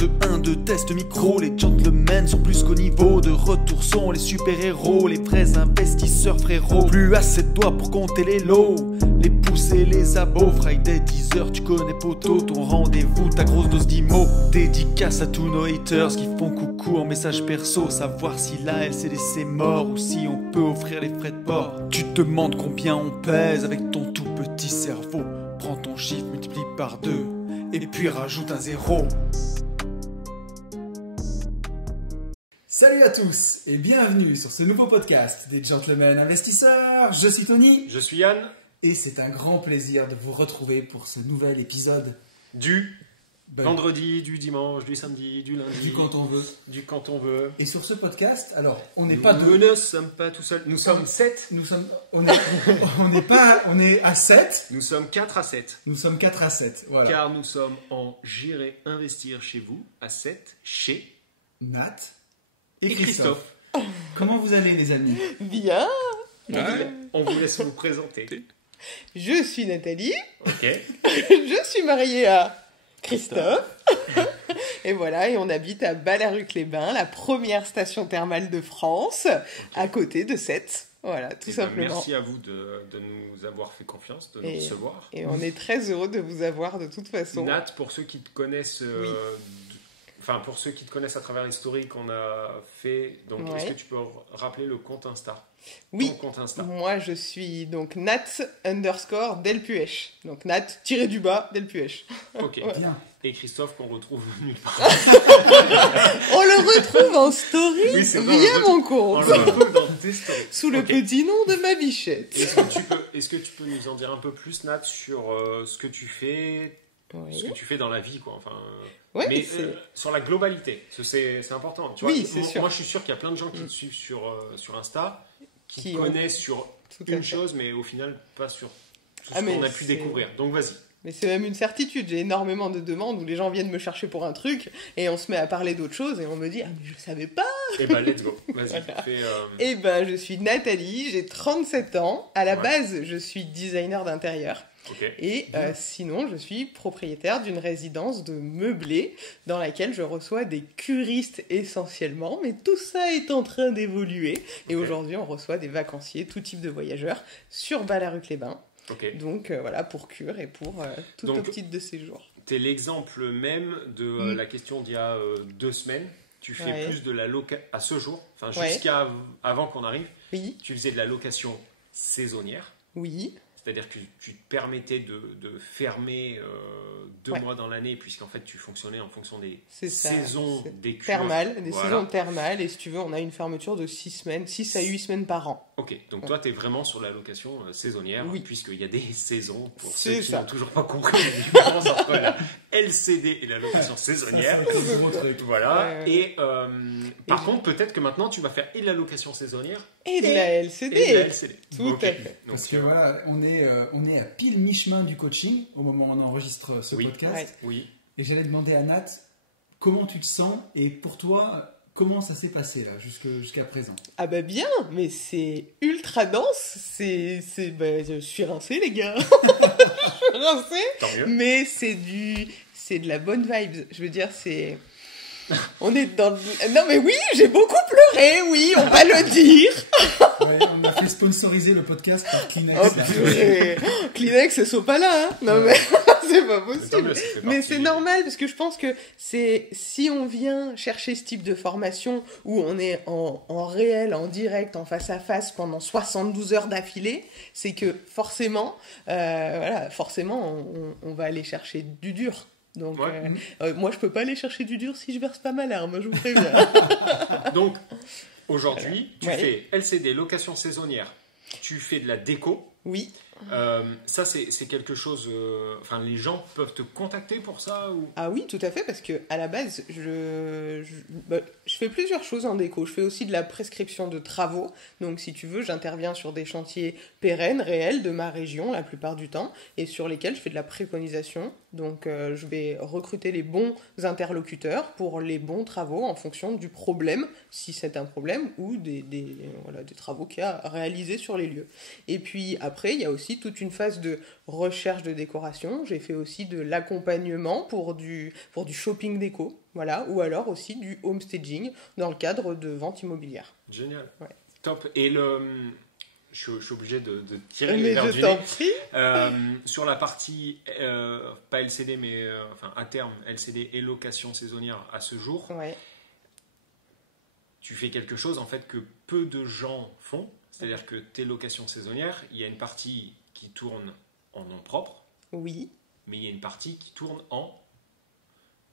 2 test micro, les gentlemen sont plus qu'au niveau. De retour sont les super-héros, les vrais investisseurs frérot. Plus assez de doigts pour compter les lots, les pouces et les abos. Friday 10h, tu connais poto, ton rendez-vous, ta grosse dose d'IMO. Dédicace à tous nos haters qui font coucou en message perso. Savoir si la LCD c'est mort ou si on peut offrir les frais de port. Tu te demandes combien on pèse avec ton tout petit cerveau. Prends ton chiffre, multiplie par 2 et puis rajoute un 0. Salut à tous et bienvenue sur ce nouveau podcast des Gentlemen Investisseurs. Je suis Tony. Je suis Yann. Et c'est un grand plaisir de vous retrouver pour ce nouvel épisode Du vendredi, du dimanche, du samedi, du lundi. Du quand on veut. Du quand on veut. Et sur ce podcast, alors, on n'est Nous pas deux. Nous ne sommes pas tout seuls. Nous sommes 7. On est à 7. Nous sommes 4 à 7. Nous sommes 4 à 7, voilà. Car nous sommes en J'irai investir chez vous à 7 chez Nat et Christophe. Comment vous allez les amis? Bien. On vous laisse vous présenter. Je suis Nathalie. Ok. Je suis mariée à Christophe. Et voilà, et on habite à Ballaruc-les-Bains, la première station thermale de France, à côté de Sète. Voilà, tout simplement. Merci à vous de nous avoir fait confiance, de nous recevoir. Et on est très heureux de vous avoir de toute façon. Nat, pour ceux qui te connaissent... pour ceux qui te connaissent à travers l'historique qu'on a fait, donc est-ce que tu peux rappeler le compte Insta? Oui, ton compte Insta. Moi je suis donc Nat_Delpuech. Donc Nat_Delpuech. Ok, bien. Et Christophe qu'on retrouve nulle part. On le retrouve en story via mon compte. On le retrouve dans tes stories. Sous le petit nom de ma bichette. Est-ce que tu peux nous en dire un peu plus, Nat, sur ce que tu fais, ce que tu fais dans la vie, quoi. Enfin, mais sur la globalité, c'est important. Tu vois, c'est sûr. Moi, je suis sûr qu'il y a plein de gens qui te suivent sur Insta, qui connaissent sur une chose, mais au final, pas sur tout ce qu'on a pu découvrir. Donc, vas-y. Mais c'est même une certitude. J'ai énormément de demandes où les gens viennent me chercher pour un truc et on se met à parler d'autre chose et on me dit « Ah, mais je savais pas !» Eh ben, let's go. Vas-y. Voilà. Eh ben, je suis Nathalie, j'ai 37 ans. À la base, je suis designer d'intérieur. Okay. Et sinon, je suis propriétaire d'une résidence de meublé dans laquelle je reçois des curistes essentiellement, mais tout ça est en train d'évoluer. Et aujourd'hui, on reçoit des vacanciers, tout type de voyageurs, sur Ballaruc-les-Bains. Okay. Donc voilà, pour cure et pour tout type de séjour. Tu es l'exemple même de la question d'il y a 2 semaines. Tu fais plus de la location, à ce jour, jusqu'à avant qu'on arrive, tu faisais de la location saisonnière. Oui. C'est-à-dire que tu te permettais de fermer 2 mois dans l'année, puisqu'en fait, tu fonctionnais en fonction des saisons des cures. Saisons thermales. Et si tu veux, on a une fermeture de 6 à 8 semaines par an. Ok, donc toi, tu es vraiment sur la location saisonnière, puisqu'il y a des saisons, pour ceux qui n'ont toujours pas compris la différence entre la LCD et la location saisonnière. Voilà. Et par contre, peut-être que maintenant, tu vas faire et de la location saisonnière et de la LCD. Tout à fait. Parce que voilà, on est à pile mi-chemin du coaching au moment où on enregistre ce podcast. Oui. Et j'allais demander à Nat comment tu te sens et pour toi, comment ça s'est passé là jusqu'à présent? Ah bah bien, mais c'est ultra dense. Je suis rincé les gars. Je suis rincé. Tant mieux. Mais c'est de la bonne vibe. Je veux dire, c'est... On est dans... Non mais oui, j'ai beaucoup pleuré, oui, on va le dire. On a fait sponsoriser le podcast par Kleenex. Kleenex, c'est Sopala, hein. Non mais c'est pas possible. Mais c'est normal parce que je pense que si on vient chercher ce type de formation où on est en réel, en direct, en face à face pendant 72 heures d'affilée, c'est que forcément, on va aller chercher du dur. Donc, moi, je peux pas aller chercher du dur si je verse pas ma larme, je vous préviens. Donc, aujourd'hui, tu fais LCD, location saisonnière, tu fais de la déco. Oui. Ça, c'est quelque chose... les gens peuvent te contacter pour ça ou... Ah oui, tout à fait, parce que à la base, je fais plusieurs choses en déco. Je fais aussi de la prescription de travaux. Donc, si tu veux, j'interviens sur des chantiers pérennes, réels, de ma région, la plupart du temps, et sur lesquels je fais de la préconisation. Donc, je vais recruter les bons interlocuteurs pour les bons travaux en fonction du problème, si c'est un problème, ou des travaux qu'il y a à réaliser sur les lieux. Et puis, après, il y a aussi toute une phase de recherche de décoration. J'ai fait aussi de l'accompagnement pour du shopping déco, voilà, ou alors aussi du homestaging dans le cadre de vente immobilière. Génial. Ouais. Top. Et je suis obligé de tirer Mais vers je du t'en nez. prie. Sur la partie, pas LCD, mais enfin à terme, LCD et location saisonnière à ce jour, Ouais. tu fais quelque chose en fait que peu de gens font. C'est-à-dire que tes locations saisonnières, il y a une partie qui tourne en nom propre, Oui. mais il y a une partie qui tourne en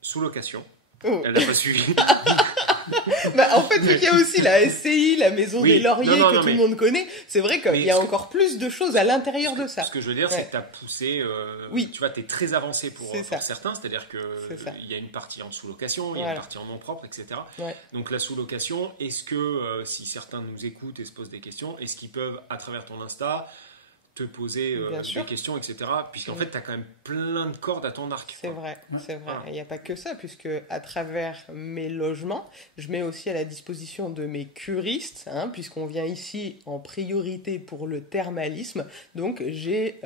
sous-location. Oh. Elle n'a pas suivi. En fait, vu qu'il y a aussi la SCI, la Maison des Lauriers, que tout le monde connaît, c'est vrai qu'il y a encore plus de choses à l'intérieur de ça. Ce que je veux dire, c'est que tu as poussé, tu vois, tu es très avancé pour certains, c'est-à-dire qu'il y a une partie en sous-location, il y a une partie en nom propre, etc. Ouais. Donc la sous-location, est-ce que, si certains nous écoutent et se posent des questions, est-ce qu'ils peuvent, à travers ton Insta, te poser des questions, etc. Puisqu'en fait, tu as quand même plein de cordes à ton arc. C'est vrai, c'est vrai. Il n'y a pas que ça, puisque à travers mes logements, je mets aussi à la disposition de mes curistes, puisqu'on vient ici en priorité pour le thermalisme. Donc, j'ai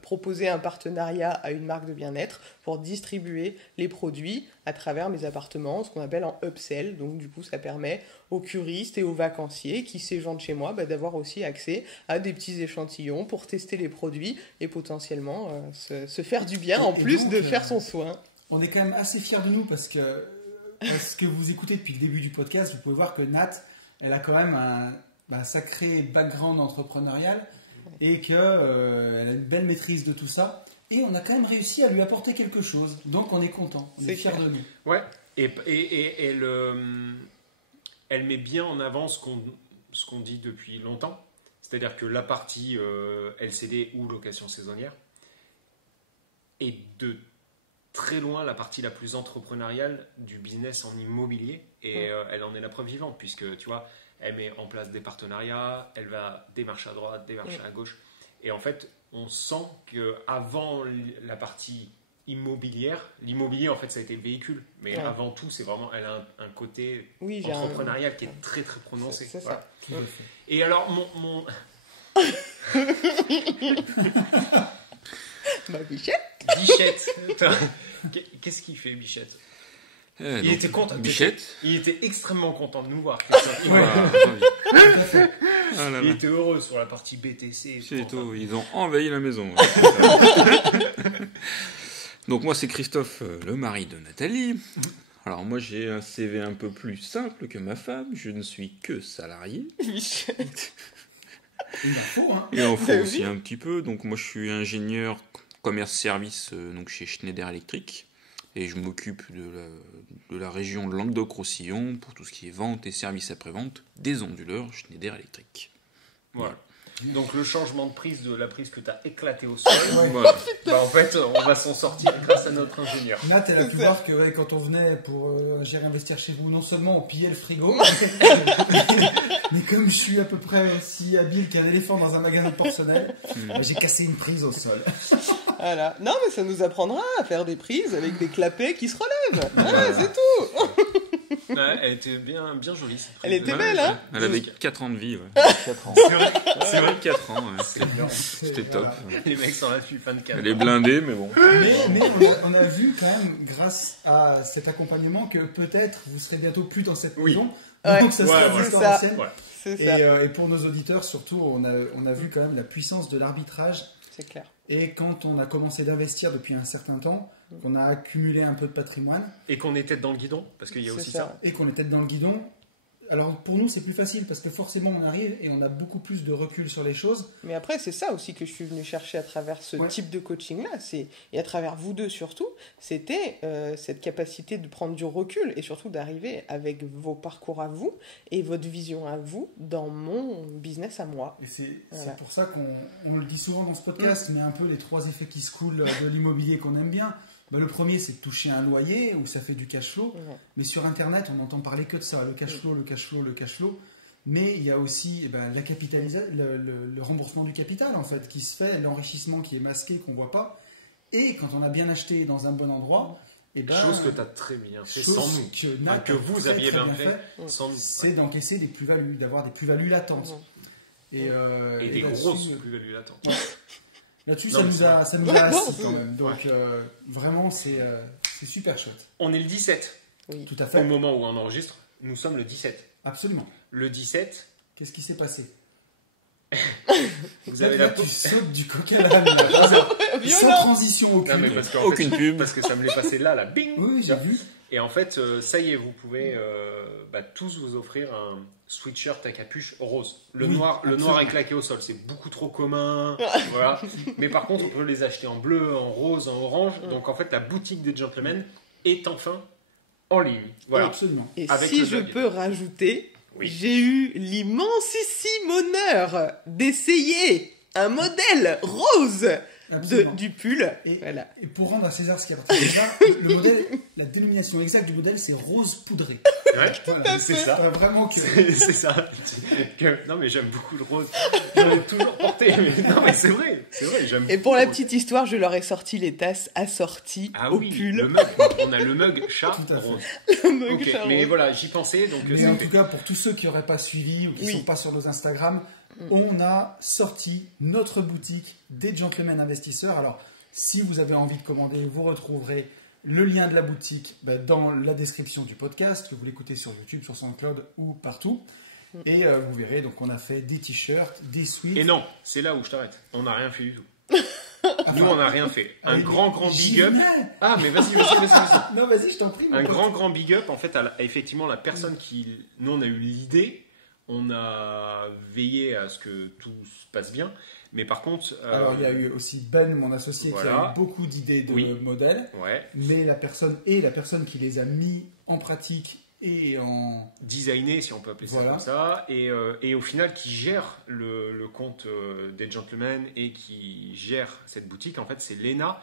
proposé un partenariat à une marque de bien-être pour distribuer les produits à travers mes appartements, ce qu'on appelle en upsell. Donc, du coup, ça permet aux curistes et aux vacanciers qui séjournent chez moi d'avoir aussi accès à des petits échantillons pour tester les produits et potentiellement se faire du bien en plus de faire son soin. On est quand même assez fiers de nous parce que vous écoutez depuis le début du podcast, vous pouvez voir que Nat, elle a quand même un sacré background entrepreneurial et qu'elle a une belle maîtrise de tout ça. Et on a quand même réussi à lui apporter quelque chose. Donc on est content, on est fiers de nous. Ouais, et elle met bien en avant ce qu'on dit depuis longtemps. C'est-à-dire que la partie LCD ou location saisonnière est de très loin la partie la plus entrepreneuriale du business en immobilier. Et elle en est la preuve vivante, puisque tu vois, elle met en place des partenariats, elle va démarcher à droite, démarcher à gauche. Et en fait, on sent qu'avant la partie immobilière, l'immobilier en fait ça a été le véhicule, mais avant tout c'est vraiment, elle a un côté entrepreneurial qui est très très prononcé. C'est ça. Voilà. Et alors mon Bichette, qu'est-ce qu'il fait Bichette? Il était content. Bichette. Il était extrêmement content de nous voir. Il était heureux sur la partie BTC. Ils ont envahi la maison. Donc moi c'est Christophe, le mari de Nathalie. Alors moi j'ai un CV un peu plus simple que ma femme. Je ne suis que salarié. Il en faut aussi un petit peu. Donc moi je suis ingénieur commerce-service donc chez Schneider Electric. Et je m'occupe de la région Languedoc-Roussillon pour tout ce qui est vente et service après-vente des onduleurs Schneider Electric. Voilà. Donc le changement de prise de la prise que tu as éclaté au sol, en fait on va s'en sortir grâce à notre ingénieur. Nat, elle a pu voir que quand on venait pour gérer investir chez vous, non seulement on pillait le frigo, mais comme je suis à peu près aussi habile qu'un éléphant dans un magasin de porcelaine, j'ai cassé une prise au sol. Voilà. Non mais ça nous apprendra à faire des prises avec des clapets qui se relèvent. Voilà, c'est tout. Elle était bien jolie. Elle était belle, hein. Elle avait 4 ans de vie. 4 ans. C'est vrai, 4 ans. C'était top. Les mecs sont là depuis 24 ans. Elle est blindée, mais bon. Mais on a vu quand même, grâce à cet accompagnement, que peut-être vous serez bientôt plus dans cette maison. Donc ça sera l'histoire ancienne. Et pour nos auditeurs, surtout, on a vu quand même la puissance de l'arbitrage. C'est clair. Et quand on a commencé d'investir depuis un certain temps, qu'on a accumulé un peu de patrimoine. Et qu'on est tête dans le guidon, parce qu'il y a aussi ça. Et qu'on est tête dans le guidon. Alors pour nous c'est plus facile parce que forcément on arrive et on a beaucoup plus de recul sur les choses. Mais après c'est ça aussi que je suis venu chercher à travers ce type de coaching là, et à travers vous deux surtout, c'était cette capacité de prendre du recul et surtout d'arriver avec vos parcours à vous et votre vision à vous dans mon business à moi. Et c'est pour ça qu'on le dit souvent dans ce podcast, mais un peu les 3 effets qui se coulent de l'immobilier qu'on aime bien. Le premier, c'est de toucher un loyer où ça fait du cash flow. Mais sur Internet, on n'entend parler que de ça, le cash flow, le cash flow, le cash flow. Mais il y a aussi la capitalisation, le remboursement du capital, en fait, qui se fait, l'enrichissement qui est masqué, qu'on ne voit pas. Et quand on a bien acheté dans un bon endroit... chose que tu as très bien fait sans nous. Que vous aviez bien fait sans nous. C'est d'encaisser des plus-values, d'avoir des plus-values latentes. Et des grosses plus-values latentes. Là-dessus, ça nous a assis quand même. Donc, vraiment, c'est super chouette. On est le 17. Oui. Tout à fait. Au moment où on enregistre, nous sommes le 17. Absolument. Le 17. Qu'est-ce qui s'est passé? Vous avez la tu sautes du coq à l'âne. Sans transition aucune. Non, mais aucune pub. Parce que ça me l'est passé là, bing. Oui, j'ai vu. Et en fait, ça y est, vous pouvez tous vous offrir un sweatshirt à capuche rose. Le noir est claqué au sol, c'est beaucoup trop commun. Voilà. Mais par contre, on peut les acheter en bleu, en rose, en orange. Donc en fait, la boutique des Gentlemen est enfin en ligne. Voilà. Absolument. Et si je peux rajouter, j'ai eu l'immensissime honneur d'essayer un modèle rose du pull. Et pour rendre à César ce qui appartient à César, le modèle, la dénomination exacte du modèle, c'est rose poudré. Ouais, voilà, c'est ça. Vraiment que... c'est ça. Non, mais j'aime beaucoup le rose. J'en ai toujours porté. Non, mais c'est vrai, j'aime. Et pour la petite histoire, je leur ai sorti les tasses assorties au pull. Le mug, on a le mug chat rose. Le mug chat mais rose. voilà, j'y pensais. Donc mais en tout cas, pour tous ceux qui n'auraient pas suivi ou qui ne sont pas sur nos Instagram, on a sorti notre boutique des Gentlemen Investisseurs. Alors, si vous avez envie de commander, vous retrouverez le lien de la boutique dans la description du podcast, que vous l'écoutez sur YouTube, sur SoundCloud ou partout. Et vous verrez, donc on a fait des t-shirts, des sweats. Et non, c'est là où je t'arrête. On n'a rien fait du tout. Nous, on n'a rien fait. Un grand big up. Ah, mais vas-y. Non, vas-y, je t'en prie. Un grand big up, en fait, effectivement, la personne qui... Nous, on a eu l'idée. On a veillé à ce que tout se passe bien. Mais par contre... Alors, il y a eu aussi Ben, mon associé, qui a eu beaucoup d'idées de modèles. Ouais. Mais la personne qui les a mis en pratique et en... designé, si on peut appeler ça comme ça. Et au final, qui gère le compte des Gentlemen et qui gère cette boutique, en fait, c'est Léna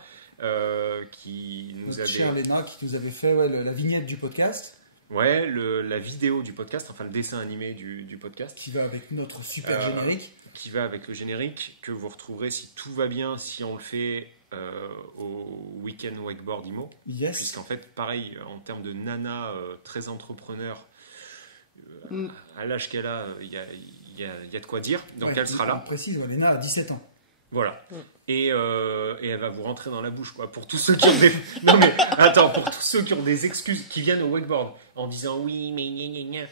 qui nous avait... Chère Léna, qui nous avait fait la vignette du podcast. Ouais, la vidéo du podcast, enfin le dessin animé du podcast. Qui va avec notre super générique. Qui va avec le générique, que vous retrouverez si tout va bien, si on le fait au Weekend Wakeboard IMO. Yes. Puisqu'en fait, pareil, en termes de nana très entrepreneur, à l'âge qu'elle a, il y a de quoi dire. Donc elle sera là. On précise, Léna a 17 ans. Voilà. Et elle va vous rentrer dans la bouche, quoi. Pour tous ceux qui ont des... Non mais, attends, pour tous ceux qui ont des excuses, qui viennent au wakeboard en disant oui, mais gna.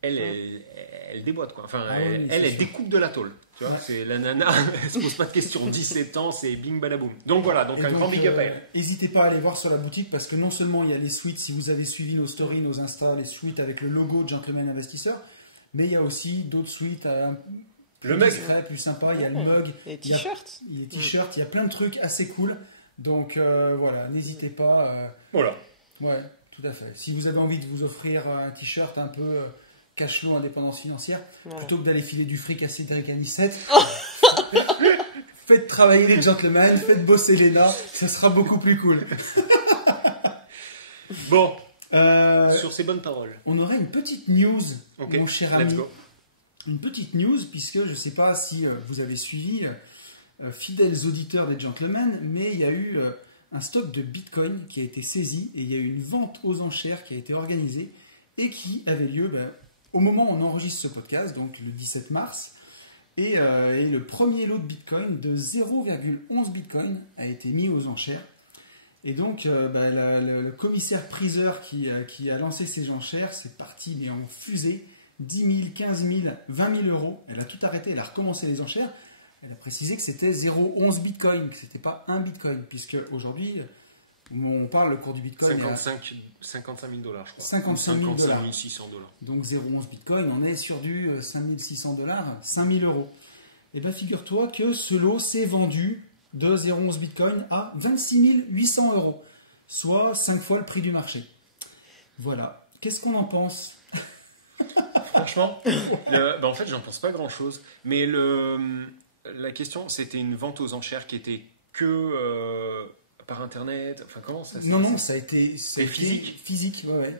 Elle déboîte, quoi. Enfin, elle découpe de la tôle. Tu vois, c'est la nana, elle se pose pas de questions. 17 ans, c'est bing badaboum. Donc voilà, grand big up à elle. N'hésitez pas à aller voir sur la boutique parce que non seulement il y a les suites, si vous avez suivi nos stories, nos Insta, les suites avec le logo de Gentlemen Investisseurs, mais il y a aussi d'autres suites le mug plus sympa, il y a le mug, les t-shirts, il y a plein de trucs assez cool. Donc voilà, n'hésitez pas. Voilà. Ouais, tout à fait. Si vous avez envie de vous offrir un t-shirt un peu cash flow indépendance financière, plutôt que d'aller filer du fric à Cédric Anissette, faites travailler les Gentlemen, faites bosser Léna, ça sera beaucoup plus cool. Bon, sur ces bonnes paroles, on aurait une petite news, mon cher ami. Une petite news, puisque je ne sais pas si vous avez suivi, fidèles auditeurs des Gentlemen, mais il y a eu un stock de Bitcoin qui a été saisi et il y a eu une vente aux enchères qui a été organisée et qui avait lieu au moment où on enregistre ce podcast, donc le 17 mars. Et le premier lot de Bitcoin de 0,11 Bitcoin a été mis aux enchères. Et donc, le commissaire-priseur qui a lancé ces enchères, c'est parti mais en fusée. 10 000, 15 000, 20 000 euros. Elle a tout arrêté, elle a recommencé les enchères. Elle a précisé que c'était 0,11 Bitcoin, que ce n'était pas 1 Bitcoin, puisque aujourd'hui, on parle, le cours du Bitcoin 55 000 $, je crois. 55 000 $. 600 $. Donc 0,11 Bitcoin, on est sur du 5 600 $, 5 000 euros. Et bien figure-toi que ce lot s'est vendu de 0,11 Bitcoin à 26 800 euros, soit 5 fois le prix du marché. Voilà. Qu'est-ce qu'on en pense ? Franchement, en fait, j'en pense pas grand-chose. Mais la question, c'était une vente aux enchères qui était que par Internet. Enfin, comment ça s'est passé ? Non, ça a été physique. Physique, ouais.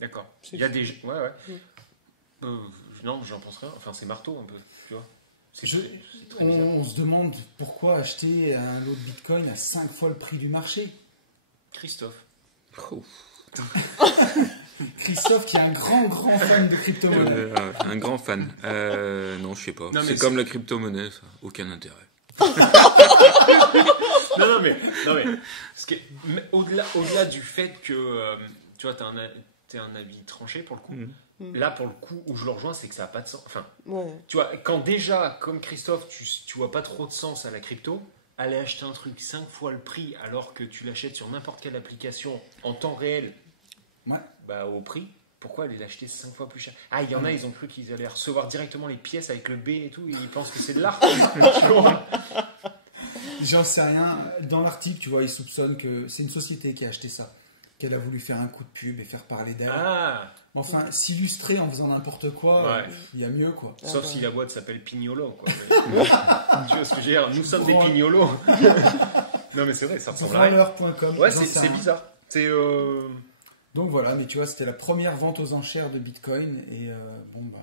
D'accord. Il y a des... Ouais. Non, j'en pense rien. Enfin, c'est marteau un peu, tu vois. On se demande pourquoi acheter un lot de Bitcoin à 5 fois le prix du marché. Christophe. Christophe qui est un grand fan de crypto-monnaie. Un grand fan. Non, je sais pas. C'est comme la crypto-monnaie, ça. Aucun intérêt. non mais au-delà du fait que tu vois t'as un avis tranché pour le coup. Là pour le coup où je le rejoins, c'est que ça n'a pas de sens. Enfin, tu vois, quand déjà comme Christophe tu vois pas trop de sens à la crypto, aller acheter un truc 5 fois le prix alors que tu l'achètes sur n'importe quelle application en temps réel, bah au prix. Pourquoi aller l'acheter 5 fois plus cher? Ah, il y en a, ils ont cru qu'ils allaient recevoir directement les pièces avec le B et tout, ils pensent que c'est de l'art. J'en sais rien. Dans l'article, tu vois, ils soupçonnent que c'est une société qui a acheté ça, qu'elle a voulu faire un coup de pub et faire parler d'elle. Enfin, s'illustrer en faisant n'importe quoi, il y a mieux, quoi. Sauf si la boîte s'appelle Pignolo, quoi. Tu vois ce que je veux dire? Nous sommes des Pignolos. Non, mais c'est vrai, ça ressemble à rien. Ouais, c'est bizarre. C'est... Donc voilà, mais tu vois, c'était la première vente aux enchères de Bitcoin et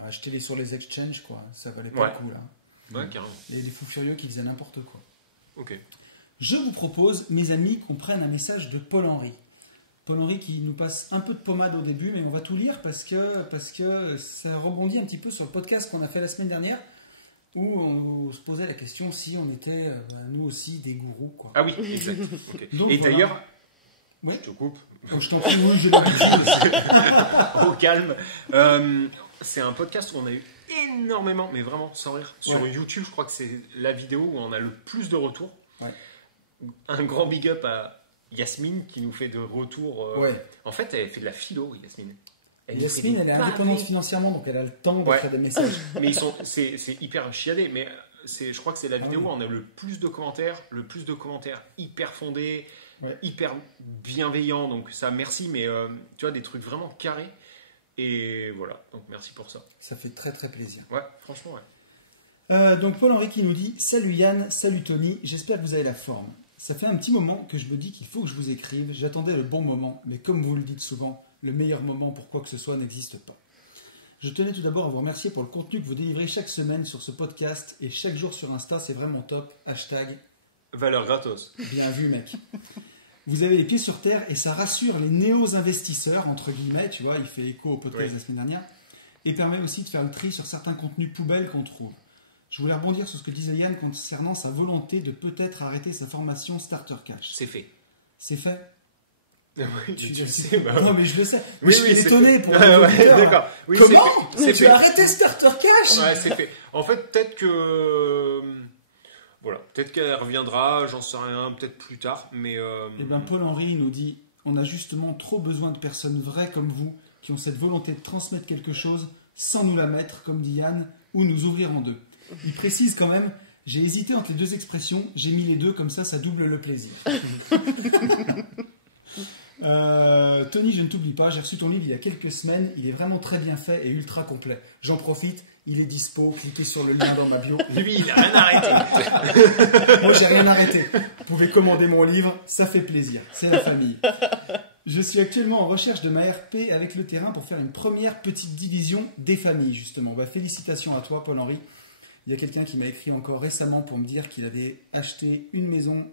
achetez-les sur les exchanges, quoi. Ça valait pas le coup, là. Ouais, carrément. Et des fous furieux qui faisaient n'importe quoi. Ok. Je vous propose, mes amis, qu'on prenne un message de Paul-Henri. Paul-Henri qui nous passe un peu de pommade au début, mais on va tout lire parce que ça rebondit un petit peu sur le podcast qu'on a fait la semaine dernière où on se posait la question si on était, nous aussi, des gourous, quoi. Ah oui, exact. Okay. Donc, et voilà. d'ailleurs... Oui. Je te coupe. Je t'en prie, oui, je l'ai Au calme. C'est un podcast où on a eu énormément, mais vraiment sans rire. Sur YouTube, je crois que c'est la vidéo où on a le plus de retours. Un grand big up à Yasmine qui nous fait de retours. En fait, elle fait de la philo, Yasmine. Yasmine, elle est indépendante financièrement, donc elle a le temps de faire des messages. Mais c'est hyper chiadé. Mais je crois que c'est la vidéo où on a le plus de commentaires hyper fondés. Hyper bienveillant, donc ça merci, mais tu vois, des trucs vraiment carrés, et voilà, donc merci pour ça. Ça fait très très plaisir. Ouais, franchement, donc Paul-Henri qui nous dit: salut Yann, salut Tony, j'espère que vous avez la forme. Ça fait un petit moment que je me dis qu'il faut que je vous écrive, j'attendais le bon moment, mais comme vous le dites souvent, le meilleur moment pour quoi que ce soit n'existe pas. Je tenais tout d'abord à vous remercier pour le contenu que vous délivrez chaque semaine sur ce podcast, et chaque jour sur Insta, c'est vraiment top. Hashtag valeur gratos. Bien vu, mec. Vous avez les pieds sur terre et ça rassure les néo-investisseurs, entre guillemets, tu vois, il fait écho au podcast la semaine dernière, et permet aussi de faire le tri sur certains contenus poubelles qu'on trouve. Je voulais rebondir sur ce que disait Yann concernant sa volonté de peut-être arrêter sa formation Starter Cash. C'est fait. C'est fait? Oui, tu le sais. Non, mais je le sais. Oui, je suis étonné pour d'accord. Oui, comment? Mais tu as arrêté Starter Cash? Ouais, c'est fait. En fait, peut-être que... Voilà, peut-être qu'elle reviendra, j'en sais rien, peut-être plus tard, mais... Eh bien, Paul-Henri nous dit: on a justement trop besoin de personnes vraies comme vous, qui ont cette volonté de transmettre quelque chose, sans nous la mettre, comme dit Yann, ou nous ouvrir en deux. Il précise quand même: j'ai hésité entre les deux expressions, j'ai mis les deux, comme ça double le plaisir. Tony, je ne t'oublie pas, j'ai reçu ton livre il y a quelques semaines, il est vraiment très bien fait et ultra complet. J'en profite, il est dispo, cliquez sur le lien dans ma bio. Lui, il n'a rien arrêté. Moi, j'ai rien arrêté. Vous pouvez commander mon livre, ça fait plaisir, c'est la famille. Je suis actuellement en recherche de ma RP avec le terrain pour faire une première petite division des familles, justement. Félicitations à toi, Paul-Henri. Il y a quelqu'un qui m'a écrit encore récemment pour me dire qu'il avait acheté une maison,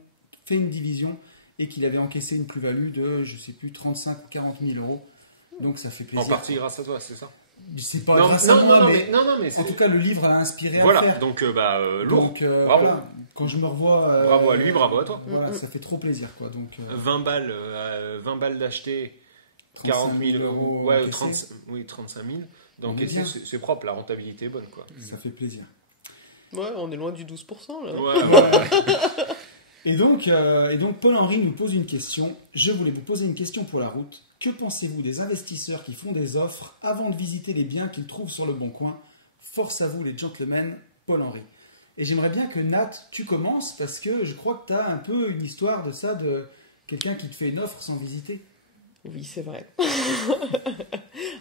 fait une division, et qu'il avait encaissé une plus-value de, je sais plus, 35 ou 40 000 euros. Donc ça fait plaisir. En partie grâce à toi, c'est ça? C'est pas grâce à moi, mais en tout cas, le livre a inspiré à le faire. Donc lourd. Donc, bravo. Voilà, quand je me revois... bravo à lui, bravo à toi. Voilà, ça fait trop plaisir, quoi. Donc, 20 balles d'acheter, 40 000 euros, 35 000. Donc c'est propre, la rentabilité est bonne, quoi. Ça fait plaisir. Ouais, on est loin du 12%, là. Ouais. Et donc Paul-Henri nous pose une question. Je voulais vous poser une question pour la route. Que pensez-vous des investisseurs qui font des offres avant de visiter les biens qu'ils trouvent sur le bon coin? Force à vous les gentlemen, Paul-Henri. Et j'aimerais bien que Nat, tu commences, parce que je crois que tu as un peu une histoire de ça, de quelqu'un qui te fait une offre sans visiter. Oui, c'est vrai.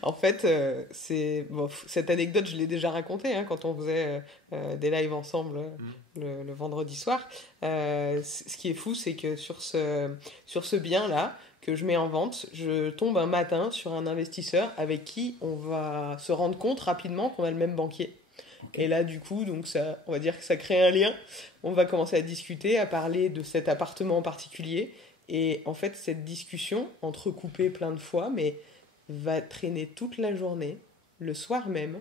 En fait, cette anecdote, je l'ai déjà racontée quand on faisait des lives ensemble le vendredi soir. Ce qui est fou, c'est que sur ce bien-là, que je mets en vente, je tombe un matin sur un investisseur avec qui on va se rendre compte rapidement qu'on a le même banquier. Okay. Et là, du coup, donc ça, on va dire que ça crée un lien. On va commencer à discuter, à parler de cet appartement en particulier. Et en fait, cette discussion, entrecoupée plein de fois, mais va traîner toute la journée. Le soir même,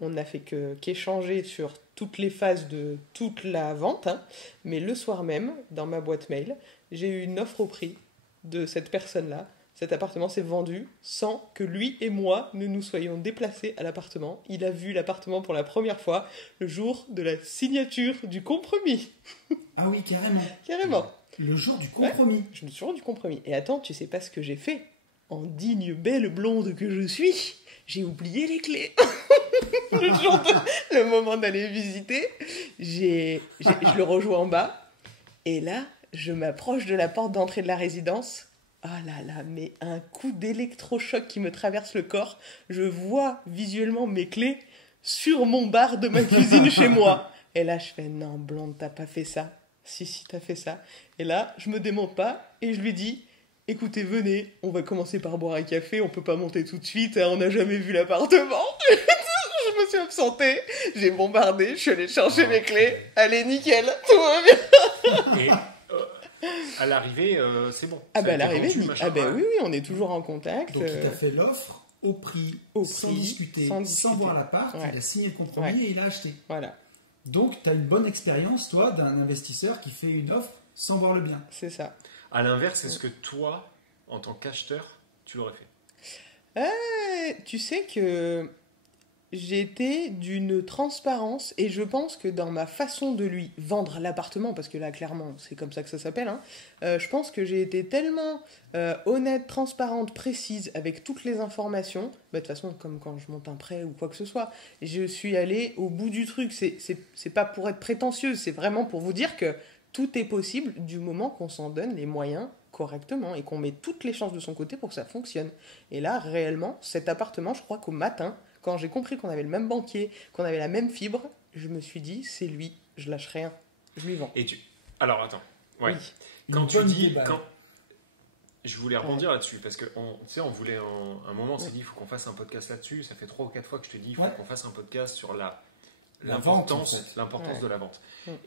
on n'a fait qu'échanger sur toutes les phases de toute la vente, hein, mais le soir même, dans ma boîte mail, j'ai eu une offre au prix de cette personne-là. Cet appartement s'est vendu sans que lui et moi ne nous soyons déplacés à l'appartement. Il a vu l'appartement pour la première fois le jour de la signature du compromis. Ah oui, carrément. Carrément. Le jour du compromis. Ouais, le jour du compromis. Et attends, tu sais pas ce que j'ai fait? En digne belle blonde que je suis, j'ai oublié les clés. Le moment d'aller visiter, je le rejoins en bas. Et là, je m'approche de la porte d'entrée de la résidence. Ah là là, mais un coup d'électrochoc qui me traverse le corps. Je vois visuellement mes clés sur mon bar de ma cuisine chez moi. Et là, je fais, non, blonde, t'as pas fait ça. Si, t'as fait ça. Et là, je me démonte pas et je lui dis, écoutez, venez, on va commencer par boire un café, on peut pas monter tout de suite, hein, on n'a jamais vu l'appartement. Je me suis absentée, j'ai bombardé, je suis allée chercher mes clés. Allez, nickel, tout va bien. Et à l'arrivée, c'est bon. Ah bah à l'arrivée, oui, on est toujours en contact. Donc il t'a fait l'offre au prix, sans discuter, sans voir l'appart, il a signé le compromis et il a acheté. Voilà. Donc tu as une bonne expérience, toi, d'un investisseur qui fait une offre sans voir le bien. C'est ça. À l'inverse, est-ce que toi, en tant qu'acheteur, tu l'aurais fait? Tu sais que j'ai été d'une transparence et je pense que dans ma façon de lui vendre l'appartement, parce que là clairement c'est comme ça que ça s'appelle, hein, je pense que j'ai été tellement honnête, transparente, précise avec toutes les informations, de toute façon comme quand je monte un prêt ou quoi que ce soit, je suis allée au bout du truc, c'est pas pour être prétentieuse, c'est vraiment pour vous dire que tout est possible du moment qu'on s'en donne les moyens correctement et qu'on met toutes les chances de son côté pour que ça fonctionne. Et là, réellement, cet appartement, je crois qu'au matin, quand j'ai compris qu'on avait le même banquier, qu'on avait la même fibre, je me suis dit, c'est lui, je lâche rien, je lui vends. Alors, attends. Ouais. Oui. Quand tu dis... Je voulais rebondir là-dessus, parce que on voulait un moment, on s'est dit, il faut qu'on fasse un podcast là-dessus. Ça fait 3 ou 4 fois que je te dis, il faut qu'on fasse un podcast sur l'importance de la vente.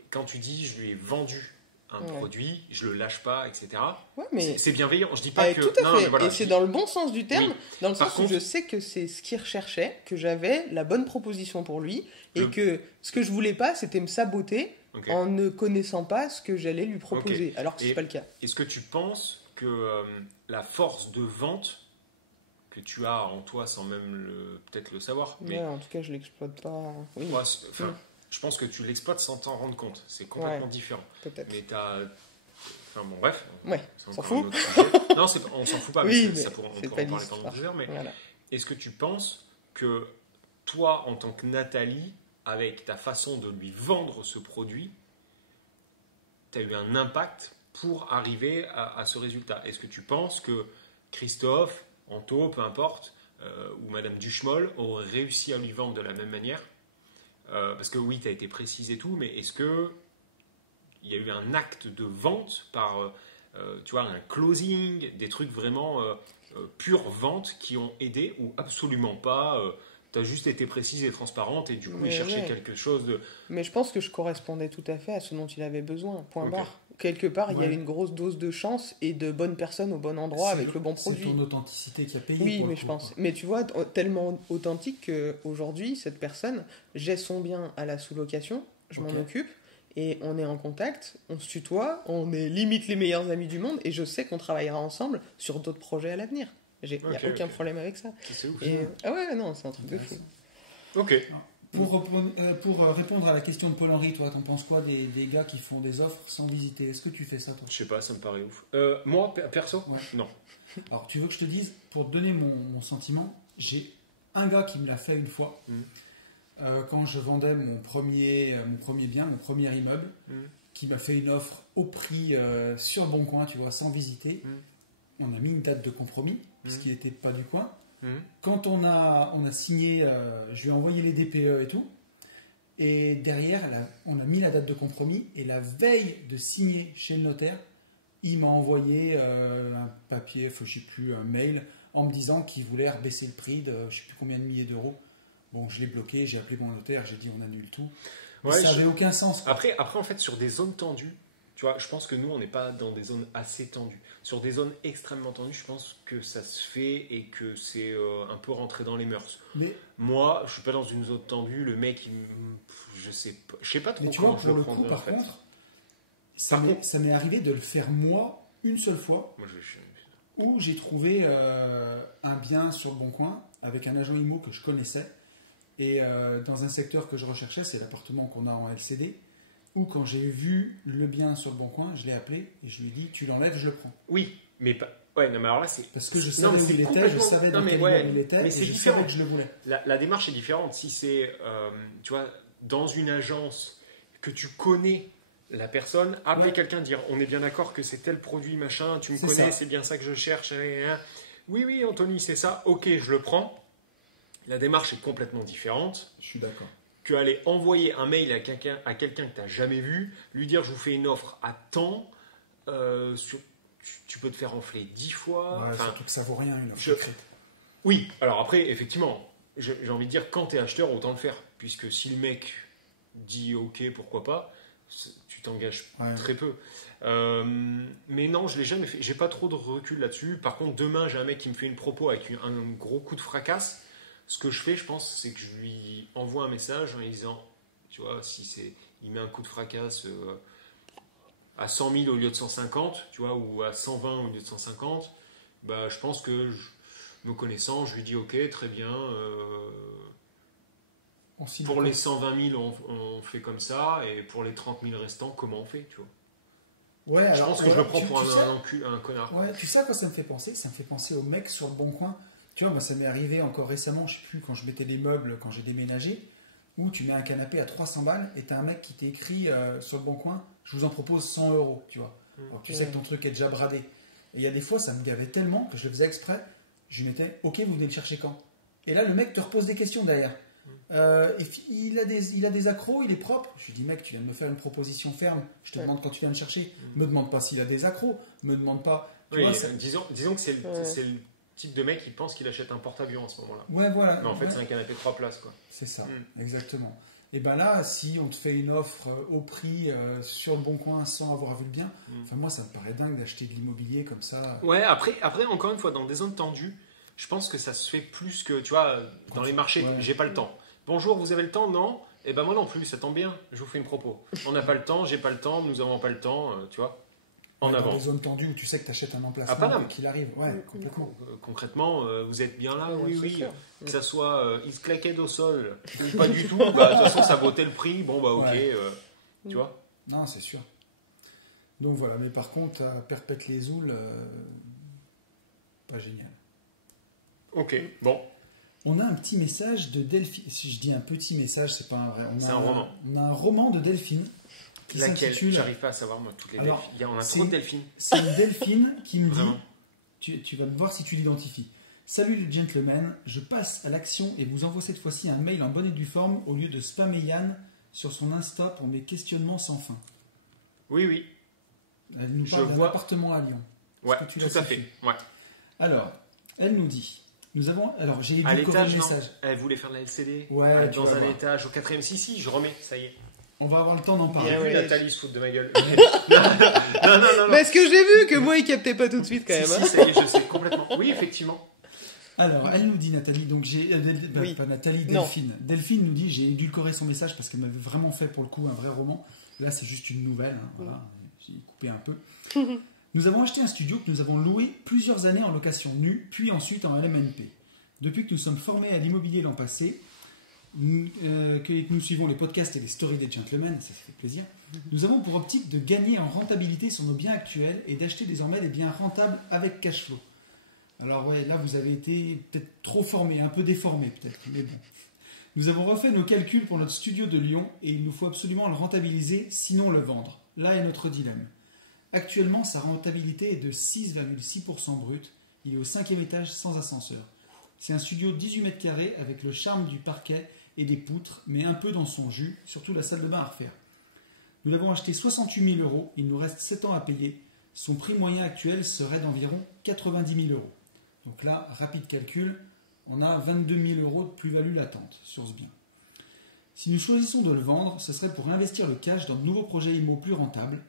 Quand tu dis, je lui ai vendu un produit, je le lâche pas, etc. Ouais, mais c'est bienveillant. Je dis pas que... Tout à fait. Voilà, et c'est dans le bon sens du terme, dans le Par sens contre, où je sais que c'est ce qu'il recherchait, que j'avais la bonne proposition pour lui, et que ce que je voulais pas, c'était me saboter en ne connaissant pas ce que j'allais lui proposer, alors que c'est pas le cas. Est-ce que tu penses que la force de vente que tu as en toi sans même peut-être le savoir, mais en tout cas je l'exploite pas. Oui. Je pense que tu l'exploites sans t'en rendre compte. C'est complètement différent. Peut-être. Mais t'as... Enfin bon, bref. Ouais, on s'en fout. Non, on s'en fout pas. Oui, mais on pourra en parler pendant 2 heures. Mais est-ce que tu penses que toi, en tant que Nathalie, avec ta façon de lui vendre ce produit, tu as eu un impact pour arriver à ce résultat? Est-ce que tu penses que Christophe, Anto, peu importe, ou Madame Duchemol auraient réussi à lui vendre de la même manière? Parce que oui, tu as été précise et tout, mais est-ce qu'il y a eu un acte de vente par, tu vois, un closing, des trucs vraiment pure vente qui ont aidé ou absolument pas tu as juste été précise et transparente et du coup il cherchait quelque chose de... Mais je pense que je correspondais tout à fait à ce dont il avait besoin, point barre. Quelque part, il y avait une grosse dose de chance et de bonnes personnes au bon endroit avec le bon produit. C'est ton authenticité qui a payé. Oui, mais je pense. Mais tu vois, tellement authentique qu'aujourd'hui, cette personne, j'ai son bien à la sous-location, je m'en occupe, et on est en contact, on se tutoie, on est limite les meilleurs amis du monde, et je sais qu'on travaillera ensemble sur d'autres projets à l'avenir. Il n'y a aucun problème avec ça. C'est ouf. Ah ouais, non, c'est un truc de fou. Ok. Pour répondre à la question de Paul-Henri, toi, t'en penses quoi des gars qui font des offres sans visiter? Est-ce que tu fais ça, toi? Je sais pas, ça me paraît ouf. Moi, perso, non. Alors, tu veux que je te dise, pour te donner mon sentiment, j'ai un gars qui me l'a fait une fois, quand je vendais mon premier bien, mon premier immeuble, qui m'a fait une offre au prix sur le bon coin, tu vois, sans visiter. On a mis une date de compromis, puisqu'il n'était pas du coin. Quand on a signé, je lui ai envoyé les DPE et tout, et derrière on a mis la date de compromis, et la veille de signer chez le notaire, il m'a envoyé un papier, je sais plus, un mail, en me disant qu'il voulait rebaisser le prix de je sais plus combien de milliers d'euros. Bon, je l'ai bloqué, j'ai appelé mon notaire, j'ai dit on annule tout. Ça n'avait aucun sens. Après, en fait, sur des zones tendues, Tu vois, je pense que nous, on n'est pas dans des zones assez tendues. Sur des zones extrêmement tendues, je pense que ça se fait et que c'est un peu rentré dans les mœurs. Mais moi, je suis pas dans une zone tendue. Le mec, je sais pas trop comment je le prendrais. Par contre, ça m'est arrivé de le faire moi une seule fois. Où j'ai trouvé un bien sur le Bon Coin avec un agent IMO que je connaissais et dans un secteur que je recherchais, c'est l'appartement qu'on a en LCD. Ou quand j'ai vu le bien sur le Bon Coin, je l'ai appelé et je lui ai dit tu l'enlèves, je le prends. Oui, mais pas. Ouais, non, mais alors là, c'est. Parce que je savais où il était, je savais dans quel immeuble il était, mais et je savais que je le voulais. La démarche est différente. Si c'est, tu vois, dans une agence que tu connais la personne, appeler quelqu'un, dire on est bien d'accord que c'est tel produit, machin, tu me connais, c'est bien ça que je cherche. Oui, Anthony, c'est ça, ok, je le prends. La démarche est complètement différente. Je suis d'accord. Qu'aller envoyer un mail à quelqu'un que tu n'as jamais vu, lui dire je vous fais une offre à temps, tu peux te faire enfler 10 fois. Ouais, surtout que ça vaut rien une offre secrète. Oui, alors après, effectivement, j'ai envie de dire quand tu es acheteur, autant le faire. Puisque si le mec dit ok, pourquoi pas, tu t'engages très peu. Mais non, je ne l'ai jamais fait. J'ai pas trop de recul là-dessus. Par contre, demain, j'ai un mec qui me fait une propo avec un gros coup de fracasse. Ce que je fais, je pense, c'est que je lui envoie un message en lui disant, tu vois, il met un coup de fracasse à 100 000 au lieu de 150, tu vois, ou à 120 au lieu de 150, bah, je pense que, me connaissant, je lui dis, ok, très bien, pour les 120 000, on fait comme ça, et pour les 30 000 restants, comment on fait, tu vois. Ouais, je pense que je le prends pour un connard. Ouais, tu sais à quoi ça me fait penser? Ça me fait penser au mec sur le Bon Coin. Tu vois, moi, ça m'est arrivé encore récemment, je sais plus, quand je mettais des meubles, quand j'ai déménagé, où tu mets un canapé à 300 balles et tu as un mec qui t'écrit sur le Bon Coin, je vous en propose 100 €, tu vois. Alors, tu sais que ton truc est déjà bradé. Et il y a des fois, ça me gavait tellement que je le faisais exprès, je lui mettais, ok, vous venez le chercher quand? Et là, le mec te repose des questions derrière. Il a des accros, il est propre. Je lui dis, mec, tu viens de me faire une proposition ferme, je te demande quand tu viens le chercher. Me demande pas s'il a des accros, me demande pas. Tu vois, disons que c'est le type de mec qui pense qu'il achète un porte-avions à ce moment-là. Ouais, voilà. Mais en fait, c'est un canapé de 3 places, quoi. C'est ça, exactement. Et ben là, si on te fait une offre au prix sur le Bon Coin sans avoir vu le bien, enfin moi, ça me paraît dingue d'acheter de l'immobilier comme ça. Ouais, après, encore une fois, dans des zones tendues, je pense que ça se fait plus que, tu vois, dans les marchés, j'ai pas le temps. Bonjour, vous avez le temps? Non? Eh ben moi non plus, ça tombe bien, je vous fais une propos. On n'a pas le temps, j'ai pas le temps, nous avons pas le temps, tu vois. Dans des zones tendues où tu sais que tu achètes un emplacement qu'il arrive. Ouais, complètement. Concrètement, vous êtes bien là? Oui. Que ça soit il se claquait au sol ou pas du tout, bah, de toute façon, ça vaut tel prix. Bon, bah, ok. Tu vois? Non, c'est sûr. Donc voilà, mais par contre, à Perpète-les-Oules, pas génial. Ok, bon. On a un petit message de Delphine. Si je dis un petit message, c'est pas un vrai. C'est un roman. On a un roman de Delphine. Laquelle? J'arrive pas à savoir, moi, toutes les Delphines. On a trop de Delphines. C'est une Delphine qui me dit, tu vas me voir si tu l'identifies. Salut les gentlemen, je passe à l'action et vous envoie cette fois-ci un mail en bonne et due forme au lieu de spammer Yann sur son Insta pour mes questionnements sans fin. Oui. Elle nous parle d'un appartement à Lyon. Ouais, tout à fait. Ouais. Alors, elle nous dit, alors j'ai édulcoré le message. Elle voulait faire de la LCD. Ouais, dans un étage, au 4e. Si, je remets, ça y est. On va avoir le temps d'en parler. Oui, Nathalie se fout de ma gueule. non. Parce que j'ai vu que moi, il captait pas tout de suite quand même. Si, ça y est, je sais complètement. Oui, effectivement. Alors, elle nous dit, Nathalie, donc pas Nathalie, Delphine. Non. Delphine nous dit, j'ai édulcoré son message parce qu'elle m'avait vraiment fait pour le coup un vrai roman. Là, c'est juste une nouvelle. Voilà. J'ai coupé un peu. Nous avons acheté un studio que nous avons loué plusieurs années en location nue, puis ensuite en LMNP. Depuis que nous sommes formés à l'immobilier l'an passé, que nous suivons les podcasts et les stories des gentlemen, ça fait plaisir, nous avons pour optique de gagner en rentabilité sur nos biens actuels et d'acheter désormais des biens rentables avec cash flow. Alors ouais, là vous avez été peut-être trop formé, un peu déformé peut-être, mais bon. Nous avons refait nos calculs pour notre studio de Lyon et il nous faut absolument le rentabiliser, sinon le vendre. Là est notre dilemme. Actuellement, sa rentabilité est de 6,6% brut. Il est au 5e étage sans ascenseur. C'est un studio de 18 mètres carrés avec le charme du parquet et des poutres, mais un peu dans son jus, surtout la salle de bain à refaire. Nous l'avons acheté 68 000 €. Il nous reste 7 ans à payer. Son prix moyen actuel serait d'environ 90 000 €. Donc là, rapide calcul, on a 22 000 € de plus-value latente sur ce bien. Si nous choisissons de le vendre, ce serait pour investir le cash dans de nouveaux projets IMO plus rentables.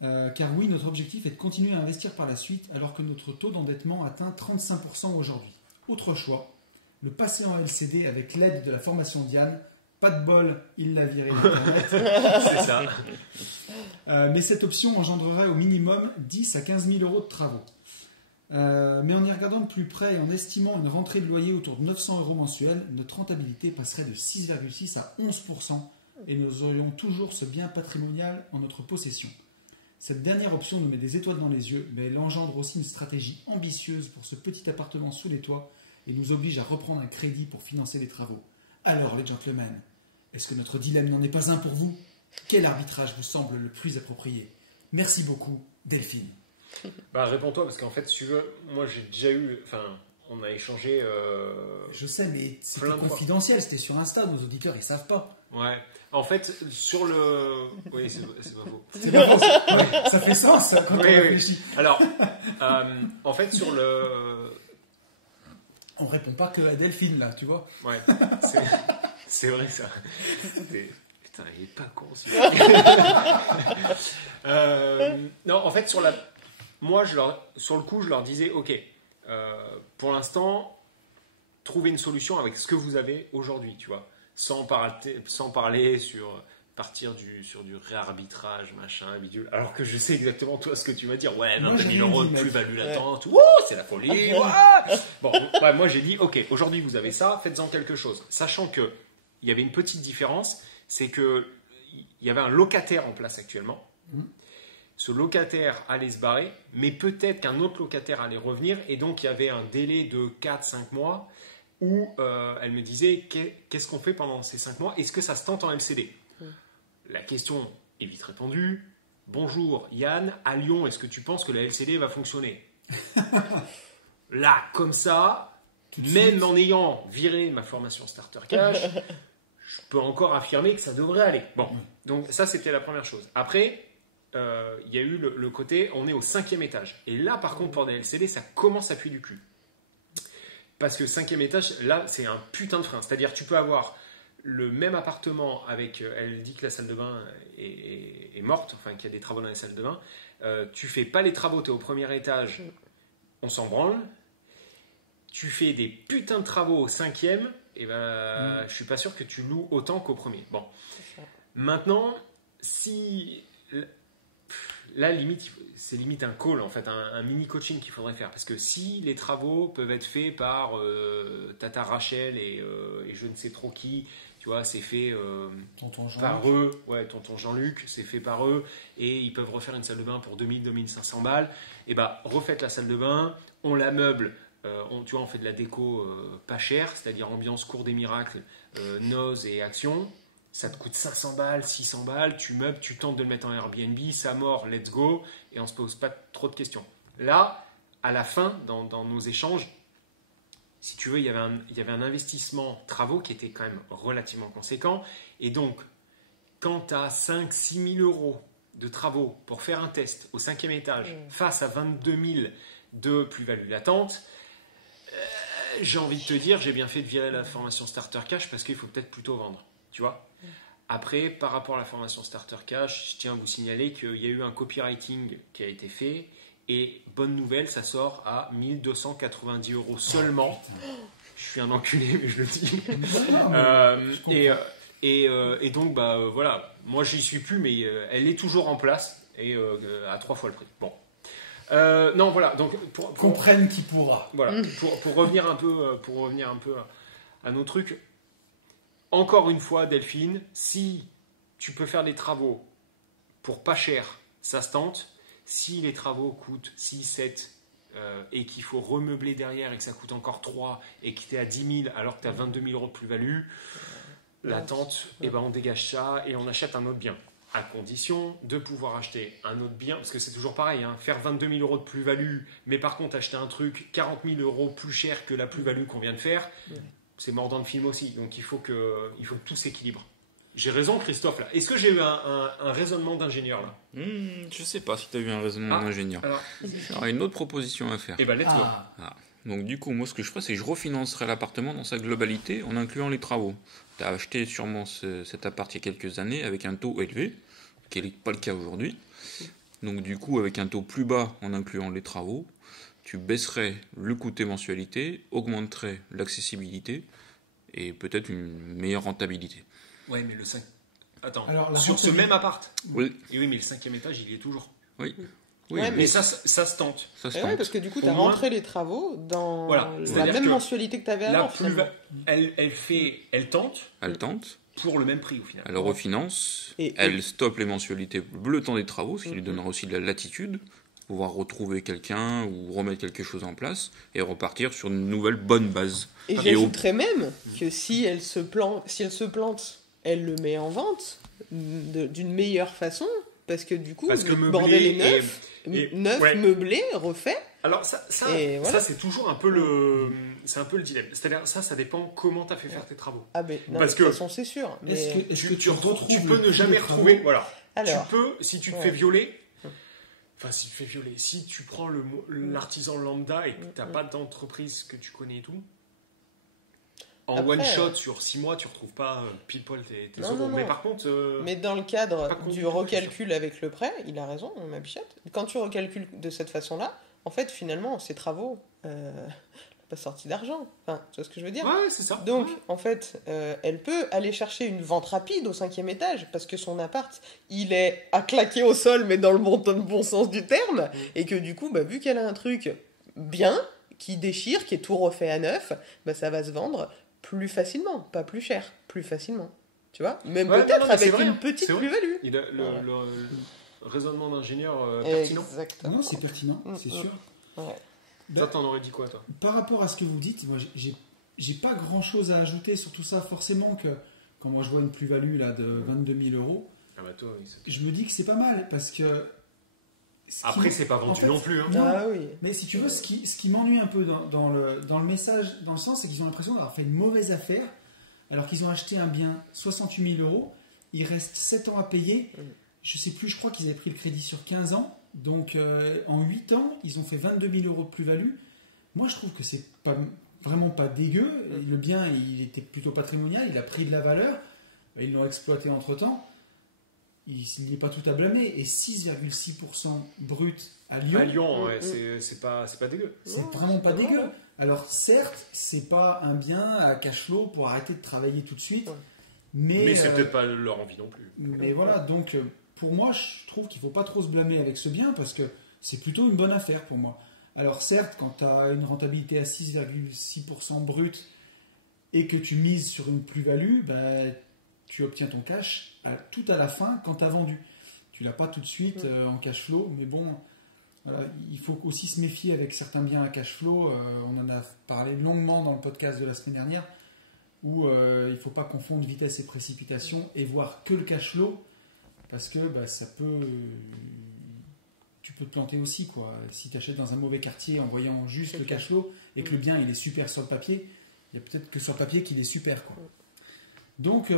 Car oui, notre objectif est de continuer à investir par la suite alors que notre taux d'endettement atteint 35% aujourd'hui. Autre choix, le passer en LCD avec l'aide de la formation Diane. Pas de bol, il l'a viré d'Internet. C'est ça. Mais cette option engendrerait au minimum 10 à 15 000 euros de travaux. Mais en y regardant de plus près et en estimant une rentrée de loyer autour de 900 euros mensuels, notre rentabilité passerait de 6,6 à 11% et nous aurions toujours ce bien patrimonial en notre possession. Cette dernière option nous met des étoiles dans les yeux, mais elle engendre aussi une stratégie ambitieuse pour ce petit appartement sous les toits et nous oblige à reprendre un crédit pour financer les travaux. Alors les gentlemen, est-ce que notre dilemme n'en est pas un pour vous? Quel arbitrage vous semble le plus approprié? Merci beaucoup, Delphine. Bah réponds-toi, parce qu'en fait, si tu veux, moi j'ai déjà eu... Enfin, on a échangé... Je sais, mais c'était confidentiel, c'était sur Insta, nos auditeurs ils savent pas. Ouais. En fait, sur le... Oui, c'est pas faux. C'est pas faux. Ouais, ça fait sens quand on réfléchit. Alors, en fait, sur le... On répond pas que à Delphine, là, tu vois. Ouais, c'est vrai ça. Putain, il est pas con, celui-là. Non, en fait, moi, sur le coup, je leur disais, ok, pour l'instant, trouvez une solution avec ce que vous avez aujourd'hui, tu vois. Sans parler sur sur du réarbitrage, machin, bidule. Alors que je sais exactement toi ce que tu vas dire. Ouais, 22 000 euros de plus-value latente. Ouh, c'est la folie. Ouais. Bon, ouais, moi j'ai dit, ok, aujourd'hui vous avez ça, faites-en quelque chose. Sachant que il y avait une petite différence, c'est que il y avait un locataire en place actuellement. Ce locataire allait se barrer, mais peut-être qu'un autre locataire allait revenir, et donc il y avait un délai de 4-5 mois où elle me disait, qu'est-ce qu'on fait pendant ces 5 mois? Est-ce que ça se tente en LCD? La question est vite répondue. Bonjour Yann, à Lyon, est-ce que tu penses que la LCD va fonctionner? Là, comme ça, même en ayant viré ma formation Starter Cash, je peux encore affirmer que ça devrait aller. Bon, donc ça c'était la première chose. Après, il y a eu le côté, on est au 5e étage. Et là, par contre, pour des LCD, ça commence à puer du cul. Parce que 5e étage, là, c'est un putain de frein. C'est-à-dire, tu peux avoir le même appartement avec... elle dit que la salle de bain est morte, enfin qu'il y a des travaux dans la salle de bain. Tu fais pas les travaux, tu es au 1er étage, on s'en branle. Tu fais des putains de travaux au 5e, et ben, je suis pas sûr que tu loues autant qu'au 1er. Bon. Maintenant, si... Là, limite, c'est limite un call, en fait, un mini coaching qu'il faudrait faire. Parce que si les travaux peuvent être faits par Tata Rachel et je ne sais trop qui, tu vois, c'est fait par eux, ouais, tonton Jean-Luc, c'est fait par eux, et ils peuvent refaire une salle de bain pour 2000-2500 balles, et bah, refaites la salle de bain, on la meuble, tu vois, on fait de la déco pas chère, c'est-à-dire ambiance cours des miracles, noz et action. Ça te coûte 500 balles, 600 balles, tu meubles, tu tentes de le mettre en Airbnb, ça mord, let's go, et on ne se pose pas trop de questions. Là, à la fin, dans nos échanges, si tu veux, il y avait un investissement travaux qui était quand même relativement conséquent, et donc, quand tu as 5-6 000 euros de travaux pour faire un test au 5e étage, face à 22 000 de plus-value latente, j'ai envie de te dire, j'ai bien fait de virer la formation Starter Cash parce qu'il faut peut-être plutôt vendre, tu vois. Après, par rapport à la formation Starter Cash, je tiens à vous signaler qu'il y a eu un copywriting qui a été fait, et bonne nouvelle, ça sort à 1290 euros seulement. Je suis un enculé, mais je le dis. Et donc, bah, voilà, moi j'y suis plus, mais elle est toujours en place, et à 3 fois le prix. Bon. Non, voilà, donc comprenne qui pourra. Voilà, pour revenir un peu à nos trucs. Encore une fois, Delphine, si tu peux faire des travaux pour pas cher, ça se tente. Si les travaux coûtent 6, 7 et qu'il faut remeubler derrière et que ça coûte encore 3 et que tu es à 10 000 alors que tu as 22 000 euros de plus-value, la tente, eh ben on dégage ça et on achète un autre bien. À condition de pouvoir acheter un autre bien, parce que c'est toujours pareil, hein, faire 22 000 euros de plus-value, mais par contre acheter un truc 40 000 euros plus cher que la plus-value qu'on vient de faire, c'est mordant de film aussi. Donc il faut que tout s'équilibre. J'ai raison, Christophe, là. Est-ce que j'ai eu un raisonnement d'ingénieur, là? Je sais pas si tu as eu un raisonnement d'ingénieur. J'aurais une autre proposition à faire. Eh ben, let's go. Donc du coup, moi ce que je ferais, c'est que je refinancerais l'appartement dans sa globalité en incluant les travaux. Tu as acheté sûrement cet appart il y a quelques années avec un taux élevé, qui n'est pas le cas aujourd'hui. Donc du coup, avec un taux plus bas en incluant les travaux, tu baisserais le coût de tes mensualités, augmenterais l'accessibilité et peut-être une meilleure rentabilité. Ouais, mais le 5... Attends, Alors, sur ce même appart. Oui. Et oui, mais le 5e étage, il y est toujours. Oui. Oui, Mais ça se tente. Ça se Ouais, tente. parce que du coup, tu Au as moins- rentré les travaux dans Voilà, la c'est-à-dire même que mensualité que tu avais La avant. finalement. elle tente Elle tente, pour le même prix au final. elle refinance, Et- elle stoppe les mensualités le temps des travaux, ce qui lui donnera aussi de la latitude, pouvoir retrouver quelqu'un ou remettre quelque chose en place et repartir sur une nouvelle bonne base. Et au- j'ajouterais même que si elle se plante, elle le met en vente d'une meilleure façon, parce que du coup, Parce que le bordel est meublé neuf, et- neuf, ouais. meublé, refait. Alors ça Et voilà. c'est toujours un peu le dilemme. C'est-à-dire ça dépend comment tu as fait faire tes travaux. Ah ben, non, Parce de que- toute façon, c'est sûr. Mais... Est-ce que Tu retrouves peux le ne prix jamais des travaux retrouver. Voilà. Alors, Tu peux, si tu te ouais. fais violer. Enfin, si tu te fais violer, si tu prends l'artisan lambda et que tu n'as pas d'entreprise que tu connais et tout, en Après, one shot sur 6 mois, tu ne retrouves pas pile poil tes Non, euros. non, Mais non. par contre, mais dans le cadre Pas con- du recalcul avec le prêt, il a raison, ma bichette. Quand tu recalcules de cette façon-là, en fait, finalement, ces travaux, pas sorti d'argent. Enfin, tu vois ce que je veux dire? ouais, c'est ça. Donc, Ouais. en fait, elle peut aller chercher une vente rapide au 5e étage parce que son appart, il est à claquer au sol, mais dans le bon sens du terme. Et que du coup, bah, vu qu'elle a un truc bien, qui déchire, qui est tout refait à neuf, bah, ça va se vendre plus facilement, pas plus cher, plus facilement. Tu vois? Même Ouais, peut-être non, mais c'est avec vrai, une petite c'est vrai. plus-value. Il a Voilà. le raisonnement d'ingénieur pertinent. Exactement. Non, c'est pertinent, c'est sûr. Ouais. Toi, t'en aurais dit quoi, toi? Par rapport à ce que vous dites, moi, j'ai pas grand chose à ajouter sur tout ça. Forcément que quand moi je vois une plus-value là de 22 000 euros, Ah bah toi, oui, c'est- je me dis que c'est pas mal parce que. Après, c'est pas vendu en fait, non plus. Hein. Non. Ah oui. Mais si tu veux, ce qui m'ennuie un peu dans le message, dans le sens, c'est qu'ils ont l'impression d'avoir fait une mauvaise affaire, alors qu'ils ont acheté un bien 68 000 euros, il reste 7 ans à payer, je sais plus, je crois qu'ils avaient pris le crédit sur 15 ans, donc en 8 ans, ils ont fait 22 000 euros de plus-value. Moi, je trouve que c'est vraiment pas dégueu, le bien, il était plutôt patrimonial, il a pris de la valeur, ils l'ont exploité entre-temps. Il n'y a pas tout à blâmer, et 6,6% brut à Lyon. À Lyon, ouais, c'est pas dégueu. C'est vraiment pas dégueu. Alors certes, c'est pas un bien à cash flow pour arrêter de travailler tout de suite, Ouais. Mais c'est peut-être pas leur envie non plus. Mais voilà, donc pour moi, je trouve qu'il faut pas trop se blâmer avec ce bien parce que c'est plutôt une bonne affaire pour moi. Alors certes, quand tu as une rentabilité à 6,6% brut et que tu mises sur une plus-value, bah, tu obtiens ton cash tout à la fin quand tu as vendu. Tu l'as pas tout de suite en cash flow, mais bon, voilà, il faut aussi se méfier avec certains biens à cash flow. On en a parlé longuement dans le podcast de la semaine dernière, où il ne faut pas confondre vitesse et précipitation et voir que le cash flow, parce que bah, ça peut... tu peux te planter aussi, quoi. Si tu achètes dans un mauvais quartier en voyant juste le cash flow et que le bien il est super sur le papier, il y a peut-être que sur le papier qu'il est super, quoi. Donc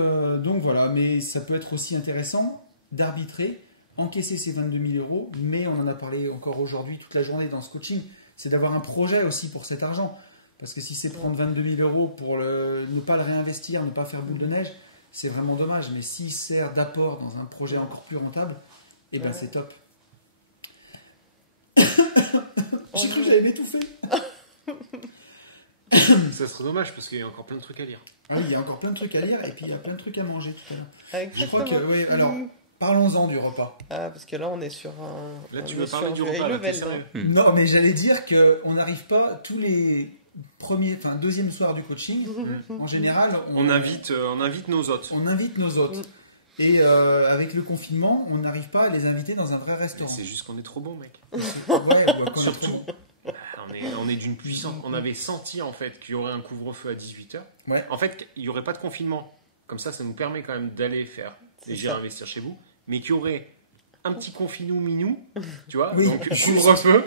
voilà, mais ça peut être aussi intéressant d'arbitrer, encaisser ces 22 000 euros, mais on en a parlé encore aujourd'hui toute la journée dans ce coaching, c'est d'avoir un projet aussi pour cet argent. Parce que si c'est prendre 22 000 euros pour ne pas le réinvestir, ne pas faire boule de neige, c'est vraiment dommage. Mais s'il sert d'apport dans un projet encore plus rentable, eh ben c'est top. J'ai cru que j'allais m'étouffer. Ça serait dommage parce qu'il y a encore plein de trucs à lire. Ah oui, il y a encore plein de trucs à lire et puis il y a plein de trucs à manger tout à l'heure. Je Exactement. crois que, oui, alors, parlons-en du repas. Ah, parce que là, on est sur un. Là, tu on veux est parler sur du high repas, là, t'es level, sérieux? Non, mais j'allais dire qu'on n'arrive pas tous les deuxième soir du coaching. En général, On invite nos hôtes. on invite nos hôtes. Et avec le confinement, on n'arrive pas à les inviter dans un vrai Mais restaurant. c'est juste qu'on est trop bon, mec. Ouais, quand on est trop bon. On est d'une puissance. On avait senti en fait qu'il y aurait un couvre-feu à 18h. Ouais. En fait, il n'y aurait pas de confinement. Comme ça nous permet quand même d'aller faire déjà investir chez vous. Mais qu'il y aurait un petit confinou-minou, tu vois, Oui. donc couvre-feu,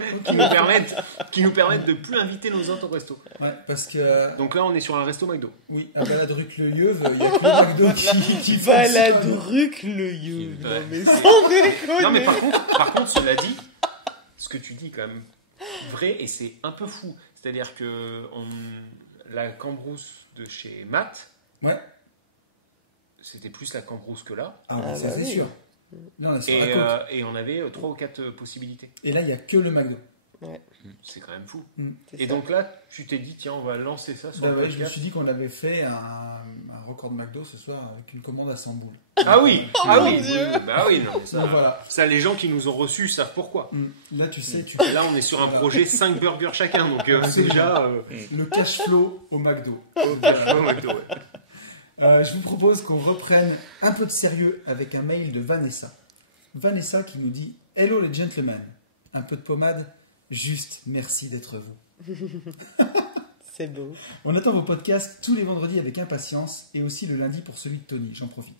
qui nous permettent de plus inviter nos hôtes au resto. Ouais, parce que, Donc là, on est sur un resto McDo. oui, à Baladruc-le-Yeuve, il n'y a que le McDo qui Baladruc le you. Ouais. Non, mais sans déconner. Non, mais par contre, cela dit, ce que tu dis est quand même vrai et c'est un peu fou. C'est-à-dire que la cambrousse de chez Matt, Ouais. c'était plus la cambrousse que là. Ah, Ah, ça bah c'est oui. sûr. Là, on est sur la côte. Et on avait 3 ou 4 possibilités. Et là, il n'y a que le McDo. Ouais. C'est quand même fou. C'est Et ça. donc là, tu t'es dit, tiens, on va lancer ça sur le Je me podcast. suis dit qu'on avait fait un record de McDo ce soir avec une commande à 100 boules. Ah oui, Oh ah mon oui, Dieu. oui, bah oui, non, ça, Donc voilà. ça, les gens qui nous ont reçus savent pourquoi. Là, tu sais, Et là, on est sur un projet 5 burgers chacun, donc déjà, le cash flow au McDo. au McDo, ouais. Je vous propose qu'on reprenne un peu de sérieux avec un mail de Vanessa. Vanessa qui nous dit « Hello les gentlemen, un peu de pommade, juste merci d'être vous. C'est beau. On attend vos podcasts tous les vendredis avec impatience et aussi le lundi pour celui de Tony, j'en profite.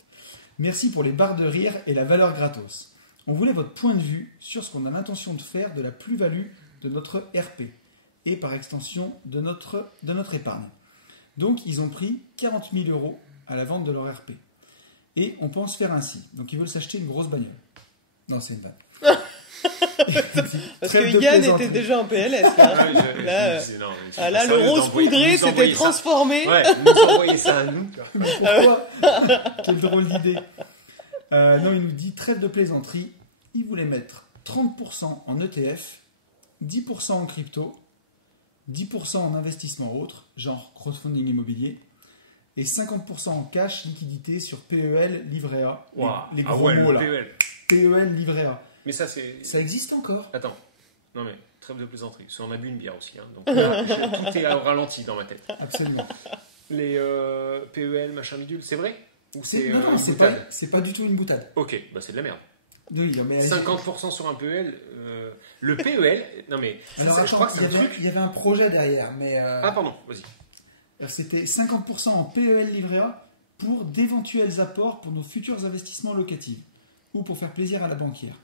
Merci pour les barres de rire et la valeur gratos. On voulait votre point de vue sur ce qu'on a l'intention de faire de la plus-value de notre RP et par extension de notre épargne. Donc ils ont pris 40 000 € à la vente de leur RP. Et on pense faire ainsi. Donc ils veulent s'acheter une grosse bagnole. Non, c'est une vanne. Parce Trêve que de Yann plaisanterie. était déjà en PLS. Là, là, Non, mais c'est ah, pas là le sérieux rose d'envoyer- poudré nous s'était envoyer ça. transformé. Ouais, nous envoyer ça à nous. Pourquoi Quelle drôle d'idée. Non, il nous dit trêve de plaisanterie. Il voulait mettre 30% en ETF, 10% en crypto, 10% en investissement autre, genre crowdfunding immobilier, et 50% en cash liquidité sur PEL, livret A. Waouh. Les Ah gros ouais, mots le là. PEL. PEL, livret A. Mais ça, c'est. Ça existe encore. Attends. Non, mais trêve de plaisanterie. Parce qu'on a bu une bière aussi. Hein, donc là, tout est au ralenti dans ma tête. Absolument. Les PEL, machin bidule, c'est vrai Ou c'est Non, une c'est boutade pas du tout une boutade. Ok, bah c'est de la merde. Oui, mais 50% sur un PEL. Le PEL. Non, mais. ça, alors, je crois que attends, c'est un truc. il y avait un projet derrière, mais Ah, pardon, vas-y. c'était 50% en PEL livret A pour d'éventuels apports pour nos futurs investissements locatifs ou pour faire plaisir à la banquière.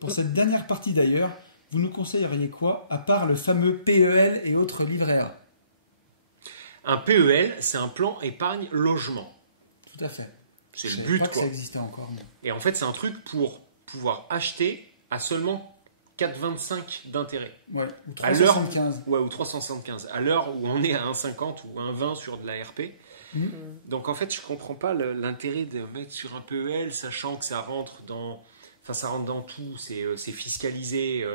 Pour cette dernière partie d'ailleurs, vous nous conseilleriez quoi à part le fameux PEL et autres livrets A? Un PEL, c'est un plan épargne logement. Tout à fait. C'est Je le savais but, pas que quoi. ça existait encore. moi. Et en fait, c'est un truc pour pouvoir acheter à seulement 4,25 d'intérêt. Ouais, ou À l'heure 375. Ouais, ou 375. À l'heure où on est à 1,50 ou 1,20 sur de la RP. Donc en fait, je comprends pas l'intérêt de mettre sur un PEL, sachant que ça rentre dans, enfin ça rentre dans tout, c'est fiscalisé.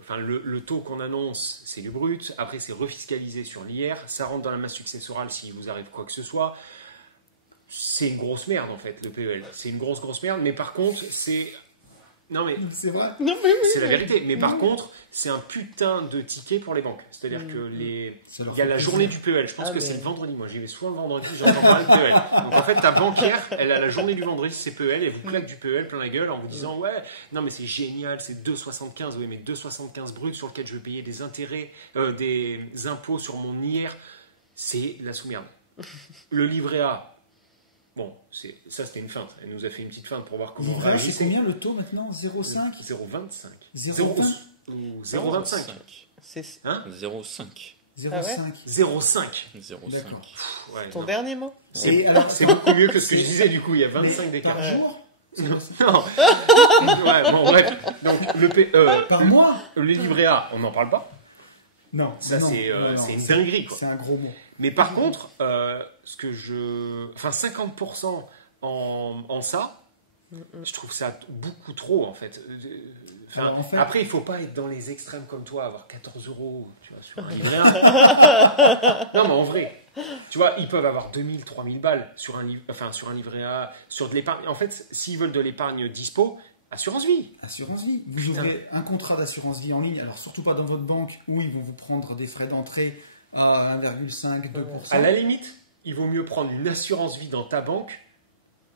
Enfin le taux qu'on annonce, c'est du brut. Après, c'est refiscalisé sur l'IR. Ça rentre dans la masse successorale s'il vous arrive quoi que ce soit. C'est une grosse merde en fait, le PEL. C'est une grosse merde. Mais par contre, c'est non mais C'est vrai. Non, mais oui. c'est la vérité. Mais par contre, c'est un putain de ticket pour les banques. C'est-à-dire que Ça leur il y a fait la plaisir. journée du PEL. Je pense Ah, que mais- c'est le vendredi. Moi, j'y vais souvent le vendredi. J'entends parler de PEL. Donc en fait, ta banquière, elle a la journée du vendredi, c'est PEL, et vous claque du PEL plein la gueule en vous disant ouais, non mais c'est génial, c'est 2,75. Oui, mais 2,75 brut sur lequel je vais payer des intérêts, des impôts sur mon IR, c'est la sous-merde. Le livret A. Bon, ça c'était une feinte. Elle nous a fait une petite feinte pour voir comment on Livret A, c'est réagissait. combien le taux maintenant? 0,5 0,25. 0,5 ou 0,25. C'est Hein 0,5. 0,5. 0,5. 0,5. D'accord. Ouais, ton non. dernier mot. Et alors, C'est beaucoup mieux que ce que je c'est- disais, du coup, il y a mais 25 d'écart. par jour? Non. Ouais, bon, bref. Donc, Par mois? les livrets A, on n'en parle pas. Non. Ça, non, c'est non, non, une dinguerie, quoi. C'est un gros mot. Mais par contre, enfin, 50% en ça, je trouve ça beaucoup trop, en fait. Enfin, Alors, en fait- après, il faut pas être dans les extrêmes comme toi, avoir 14 €, tu vois, sur un livret A. Non, mais en vrai, tu vois, ils peuvent avoir 2000, 3000 balles sur un livret A, sur de l'épargne. En fait, s'ils veulent de l'épargne dispo, assurance vie. Assurance vie. Vous ouvrez un contrat d'assurance vie en ligne, alors surtout pas dans votre banque où ils vont vous prendre des frais d'entrée à 1,5, 2%. À la limite, il vaut mieux prendre une assurance vie dans ta banque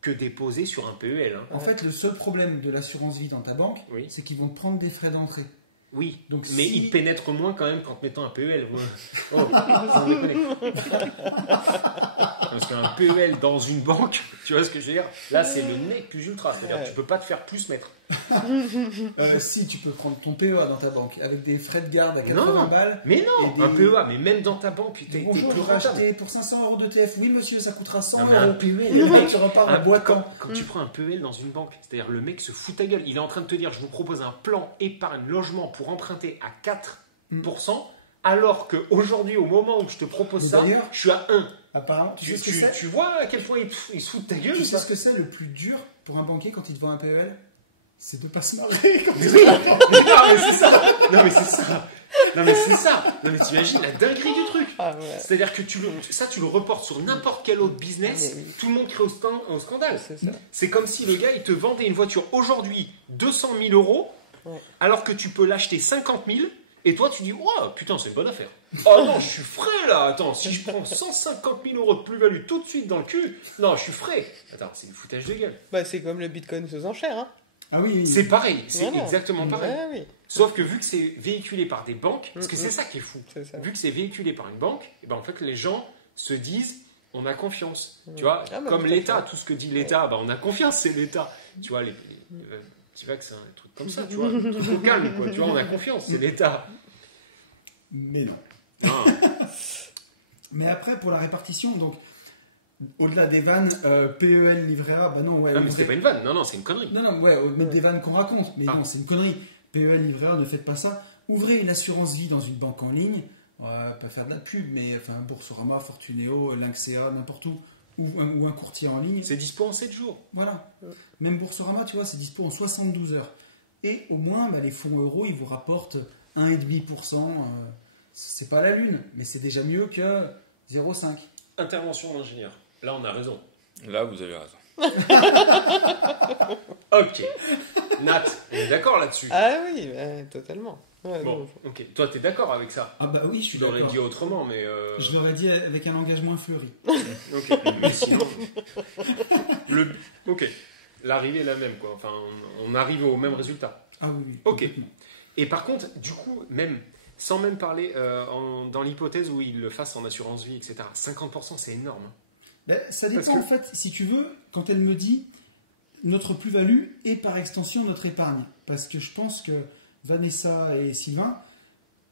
que déposer sur un PEL. Hein. En fait, le seul problème de l'assurance vie dans ta banque, Oui. c'est qu'ils vont te prendre des frais d'entrée. Oui, Donc, mais si- ils pénètrent moins quand même qu'en te mettant un PEL. Ouais. Oh, sans déconner. Parce qu'un PEL dans une banque, tu vois ce que je veux dire? Là, c'est le nec plus ultra. C'est-à-dire que tu peux pas te faire plus mettre. Si tu peux prendre ton PEA dans ta banque avec des frais de garde à 80 Non. balles. Mais non, Et des- un PEA, mais même dans ta banque, t'es Bonjour, plus je vais rentable. acheter pour 500 € d'ETF. Oui, monsieur, ça coûtera 100 Non, mais un euros. PEL, Le mec, tu repars en boitant. Quand tu prends un PEL dans une banque, c'est-à-dire le mec se fout ta gueule, il est en train de te dire je vous propose un plan épargne logement pour emprunter à 4%, Alors qu'aujourd'hui, au moment où je te propose ça, je suis à 1. Apparemment, tu vois à quel point il se fout de ta gueule. Tu sais ce que c'est le plus dur pour un banquier quand il te vend un PEL? C'est de pas se marrer. Non mais c'est ça. Non mais t'imagines la dinguerie du truc. Ah ouais. C'est-à-dire que tu le reportes sur n'importe quel autre business, tout le monde crie au scandale. C'est comme si le gars il te vendait une voiture aujourd'hui 200 000 euros, alors que tu peux l'acheter 50 000, et toi tu dis oh putain c'est une bonne affaire. Oh non je suis frais là. Attends, si je prends 150 000 euros de plus-value tout de suite dans le cul, non je suis frais. Attends, c'est du foutage de gueule. Bah c'est comme le Bitcoin aux enchères. Hein. Ah oui. C'est pareil, c'est exactement pareil. Ouais, oui. Sauf que vu que c'est véhiculé par des banques, parce que c'est ça qui est fou, vu que c'est véhiculé par une banque, et ben en fait les gens se disent on a confiance. Tu vois, comme l'État, tout ce que dit l'État, ben on a confiance, c'est l'État. Tu vois, tu vois que c'est un truc comme ça, tu vois, tout au calme, quoi. Tu vois, on a confiance, c'est l'État. Mais non. Mais après, pour la répartition, donc, au-delà des vannes, PEL, livret A, bah non, ouais. Non, mais c'était pas une vanne, non, c'est une connerie. Non, ouais, mettre des vannes qu'on raconte, mais non, c'est une connerie. PEL, livret A, ne faites pas ça. Ouvrez une assurance vie dans une banque en ligne, pas faire de la pub, mais enfin, Boursorama, Fortunéo, Lynxea, n'importe où, ou un courtier en ligne. C'est dispo en 7 jours. Voilà. Même Boursorama, tu vois, c'est dispo en 72 heures. Et au moins, bah, les fonds euros, ils vous rapportent 1,5%. C'est pas la lune, mais c'est déjà mieux que 0,5. Intervention d'ingénieur. Là, on a raison. Là, vous avez raison. Ok. Nat, on est d'accord là-dessus? Ah oui, totalement. Ouais, bon, ok. Toi, t'es d'accord avec ça? Ah bah oui, je suis d'accord. Je l'aurais dit autrement, mais... Je l'aurais dit avec un langage moins fleuri. Ok, mais sinon... Ok. L'arrivée est la même, quoi. Enfin, on arrive au même résultat. Ah oui. Ok. Et par contre, du coup, même... Sans même parler dans l'hypothèse où il le fasse en assurance vie, etc. 50%, c'est énorme. Ben, ça dépend en fait, si tu veux, quand elle me dit notre plus-value et par extension notre épargne. Parce que je pense que Vanessa et Sylvain,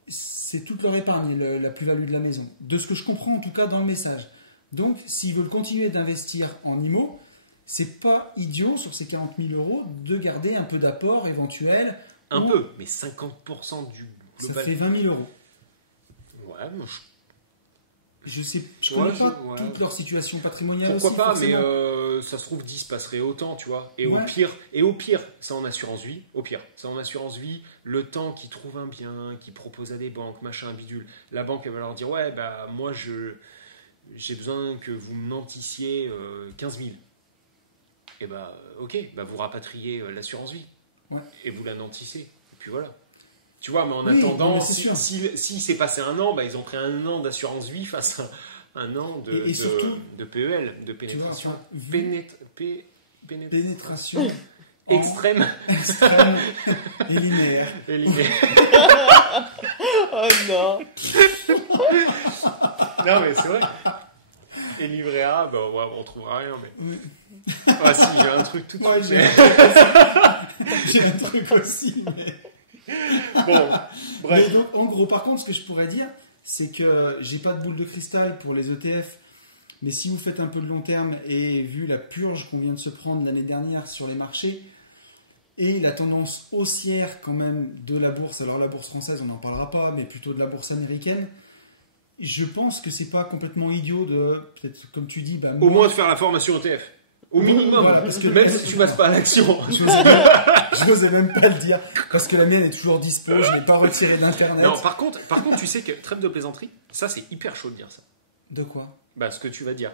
c'est toute leur épargne, la plus-value de la maison. De ce que je comprends en tout cas dans le message. Donc, s'ils veulent continuer d'investir en IMO, c'est pas idiot sur ces 40 000 euros de garder un peu d'apport éventuel. Un peu, mais 50% du... Ça fait 20 000 euros. Ouais, moi je connais pas toute leur situation patrimoniale. Pourquoi aussi, pas, forcément. mais ça se trouve 10 passerait autant, tu vois. Et ouais. au pire, c'est en assurance vie. Au pire, c'est en assurance vie. Le temps qu'ils trouvent un bien, qu'ils proposent à des banques, machin, bidule. La banque, elle va leur dire ouais, bah moi j'ai besoin que vous me nantissiez 15 000. Et bah ok, bah vous rapatriez l'assurance vie. Ouais. Et vous la nantissez. Et puis voilà. Tu vois, mais en attendant, si s'est passé un an, bah, ils ont pris un an d'assurance vie face à un an de PEL, de pénétration. Pénétration extrême et linéaire. Oh non. Non, mais c'est vrai. Et livret A, bah, ouais, on trouvera rien. Mais... Ah si, j'ai un truc tout de suite. J'ai un truc aussi, mais... Bon, bref. Mais donc, en gros, par contre, ce que je pourrais dire, c'est que j'ai pas de boule de cristal pour les ETF, mais si vous faites un peu de long terme et vu la purge qu'on vient de se prendre l'année dernière sur les marchés et la tendance haussière quand même de la bourse, alors la bourse française on n'en parlera pas, mais plutôt de la bourse américaine, je pense que c'est pas complètement idiot de, peut-être comme tu dis, au moins de faire la formation ETF. Au minimum, voilà, parce que même si tu passes pas à l'action. Je n'osais même pas le dire, parce que la mienne est toujours dispo, je ne l'ai pas retirée d'Internet. Non, par contre, tu sais que, trêve de plaisanterie, ça c'est hyper chaud de dire ça. De quoi? Bah, ce que tu vas dire.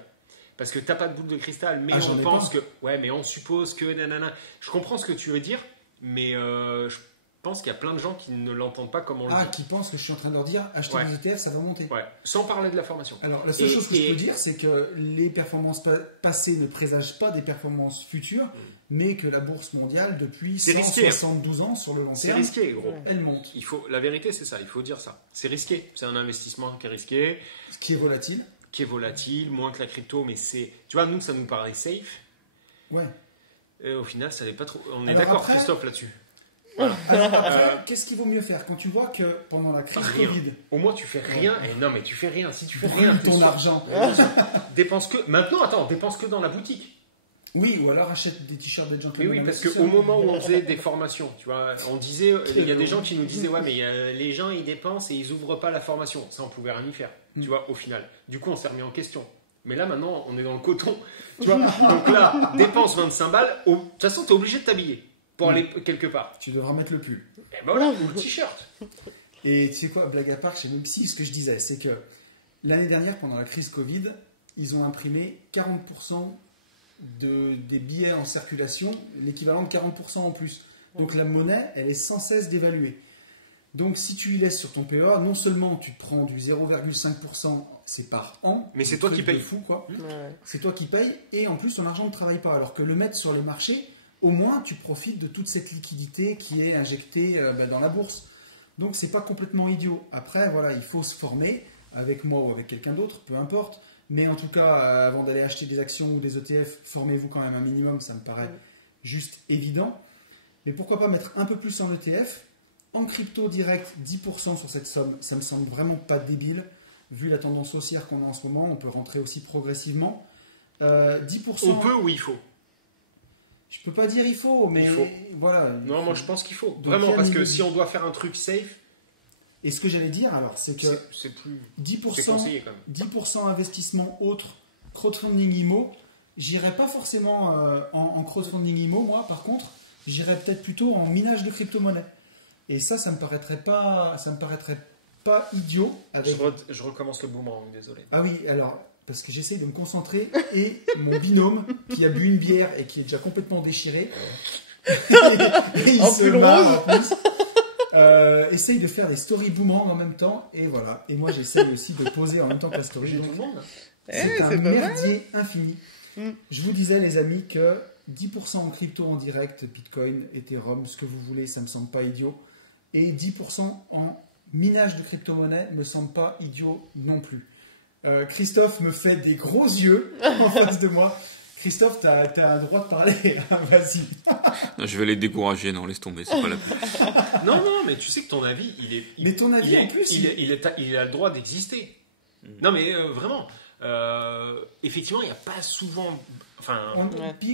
Parce que t'as pas de boule de cristal, mais on pense que... Ouais, mais on suppose que... Nanana. Je comprends ce que tu veux dire, mais je pense qu'il y a plein de gens qui ne l'entendent pas comme on le dit. Ah, qui pensent que je suis en train de leur dire, acheter des ETF, ça va monter. Ouais, sans parler de la formation. Alors, la seule chose que je peux dire, c'est que les performances passées ne présagent pas des performances futures, mais que la bourse mondiale, depuis 172 ans, sur le long terme, c'est risqué, gros. Elle monte. La vérité, c'est ça, il faut dire ça. C'est risqué. C'est un investissement qui est risqué. Qui est volatile. Qui est volatile, moins que la crypto, mais c'est... Tu vois, nous, ça nous paraît safe. Ouais. Et au final, ça n'est pas trop... On est d'accord, Christophe, là-dessus. Voilà. Alors après, qu'est-ce qu'il vaut mieux faire quand tu vois que pendant la crise Covid, au moins tu fais rien. Et non, mais tu fais rien. Si tu fais rien, ton argent. Dépense que. Maintenant, attends, dépense que dans la boutique. Oui, ou alors achète des t-shirts des gentlemen. Oui, parce qu'au moment où on faisait des formations, tu vois, on disait, il y a des gens qui nous disaient, ouais, mais les gens ils dépensent et ils ouvrent pas la formation. Ça, on pouvait rien y faire, tu vois, au final. Du coup, on s'est remis en question. Mais là, maintenant, on est dans le coton, tu vois. Donc là, dépense 25 balles. De toute façon, t'es obligé de t'habiller pour aller quelque part. Tu devras mettre le pull. Et ben voilà, ou le t-shirt. Et tu sais quoi, blague à part, chez Mopsy, ce que je disais, c'est que l'année dernière, pendant la crise Covid, ils ont imprimé 40% des billets en circulation, l'équivalent de 40% en plus. Donc la monnaie, elle est sans cesse dévaluée. Donc si tu y laisses sur ton PEA, non seulement tu te prends du 0,5%, c'est par an, mais c'est toi qui payes. Fou, quoi. C'est toi qui payes, et en plus ton argent ne travaille pas. Alors que le mettre sur les marchés, au moins tu profites de toute cette liquidité qui est injectée dans la bourse. Donc c'est pas complètement idiot. Après, voilà, il faut se former, avec moi ou avec quelqu'un d'autre, peu importe. Mais en tout cas, avant d'aller acheter des actions ou des ETF, formez-vous quand même un minimum, ça me paraît juste évident. Mais pourquoi pas mettre un peu plus en ETF, en crypto direct, 10% sur cette somme, ça me semble vraiment pas débile. Vu la tendance haussière qu'on a en ce moment, on peut rentrer aussi progressivement. 10%... On peut ou il faut? Je peux pas dire il faut, mais il faut. Voilà. Non, moi je pense qu'il faut. Vraiment, parce que si on doit faire un truc safe... Et ce que j'allais dire, alors, c'est que c'est plus 10%, conseillé, quand même. 10% investissement autre, crowdfunding IMO, j'irais pas forcément en crowdfunding IMO, moi, par contre, j'irais peut-être plutôt en minage de crypto-monnaie. Et ça me paraîtrait pas idiot. Avec... Je recommence le boomerang, désolé. Ah oui, alors, parce que j'essaye de me concentrer, et mon binôme, qui a bu une bière et qui est déjà complètement déchiré, et il se marre en plus. Essaye de faire des story boomerang en même temps, et voilà. Et moi j'essaye aussi de poser en même temps que la story. Donc, c'est un merdier infini. Je vous disais, les amis, que 10% en crypto en direct, Bitcoin, Ethereum, ce que vous voulez, ça me semble pas idiot. Et 10% en minage de crypto-monnaie me semble pas idiot non plus. Christophe me fait des gros yeux en face de moi. Christophe, t'as un droit de parler, vas-y. Non, je vais les décourager, non, laisse tomber, c'est pas la peine. Non, mais tu sais que ton avis, mais ton avis, en plus, il a le droit d'exister. Non, mais vraiment, effectivement, il n'y a pas souvent... Enfin,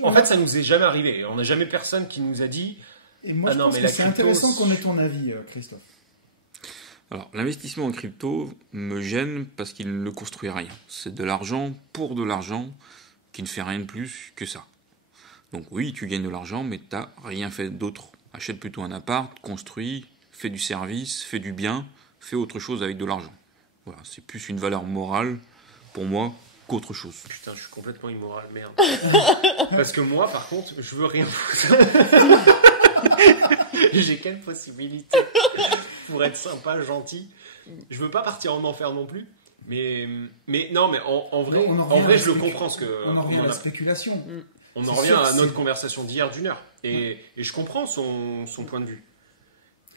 en fait, ça nous est jamais arrivé. On n'a jamais personne qui nous a dit... Et moi, je pense que c'est intéressant qu'on ait ton avis, Christophe. Alors, l'investissement en crypto me gêne parce qu'il ne construit rien. C'est de l'argent pour de l'argent qui ne fait rien de plus que ça. Donc oui, tu gagnes de l'argent, mais tu n'as rien fait d'autre. Achète plutôt un appart, construis, fais du service, fais du bien, fais autre chose avec de l'argent. Voilà, c'est plus une valeur morale pour moi qu'autre chose. Putain, je suis complètement immoral, merde. Parce que moi, par contre, je veux rien foutre. J'ai quelle possibilité pour être sympa, gentil. Je veux pas partir en enfer non plus. Mais non, mais en vrai, je le comprends. On en revient à la spéculation. On en revient à notre conversation d'hier d'1 heure. Et je comprends son point de vue.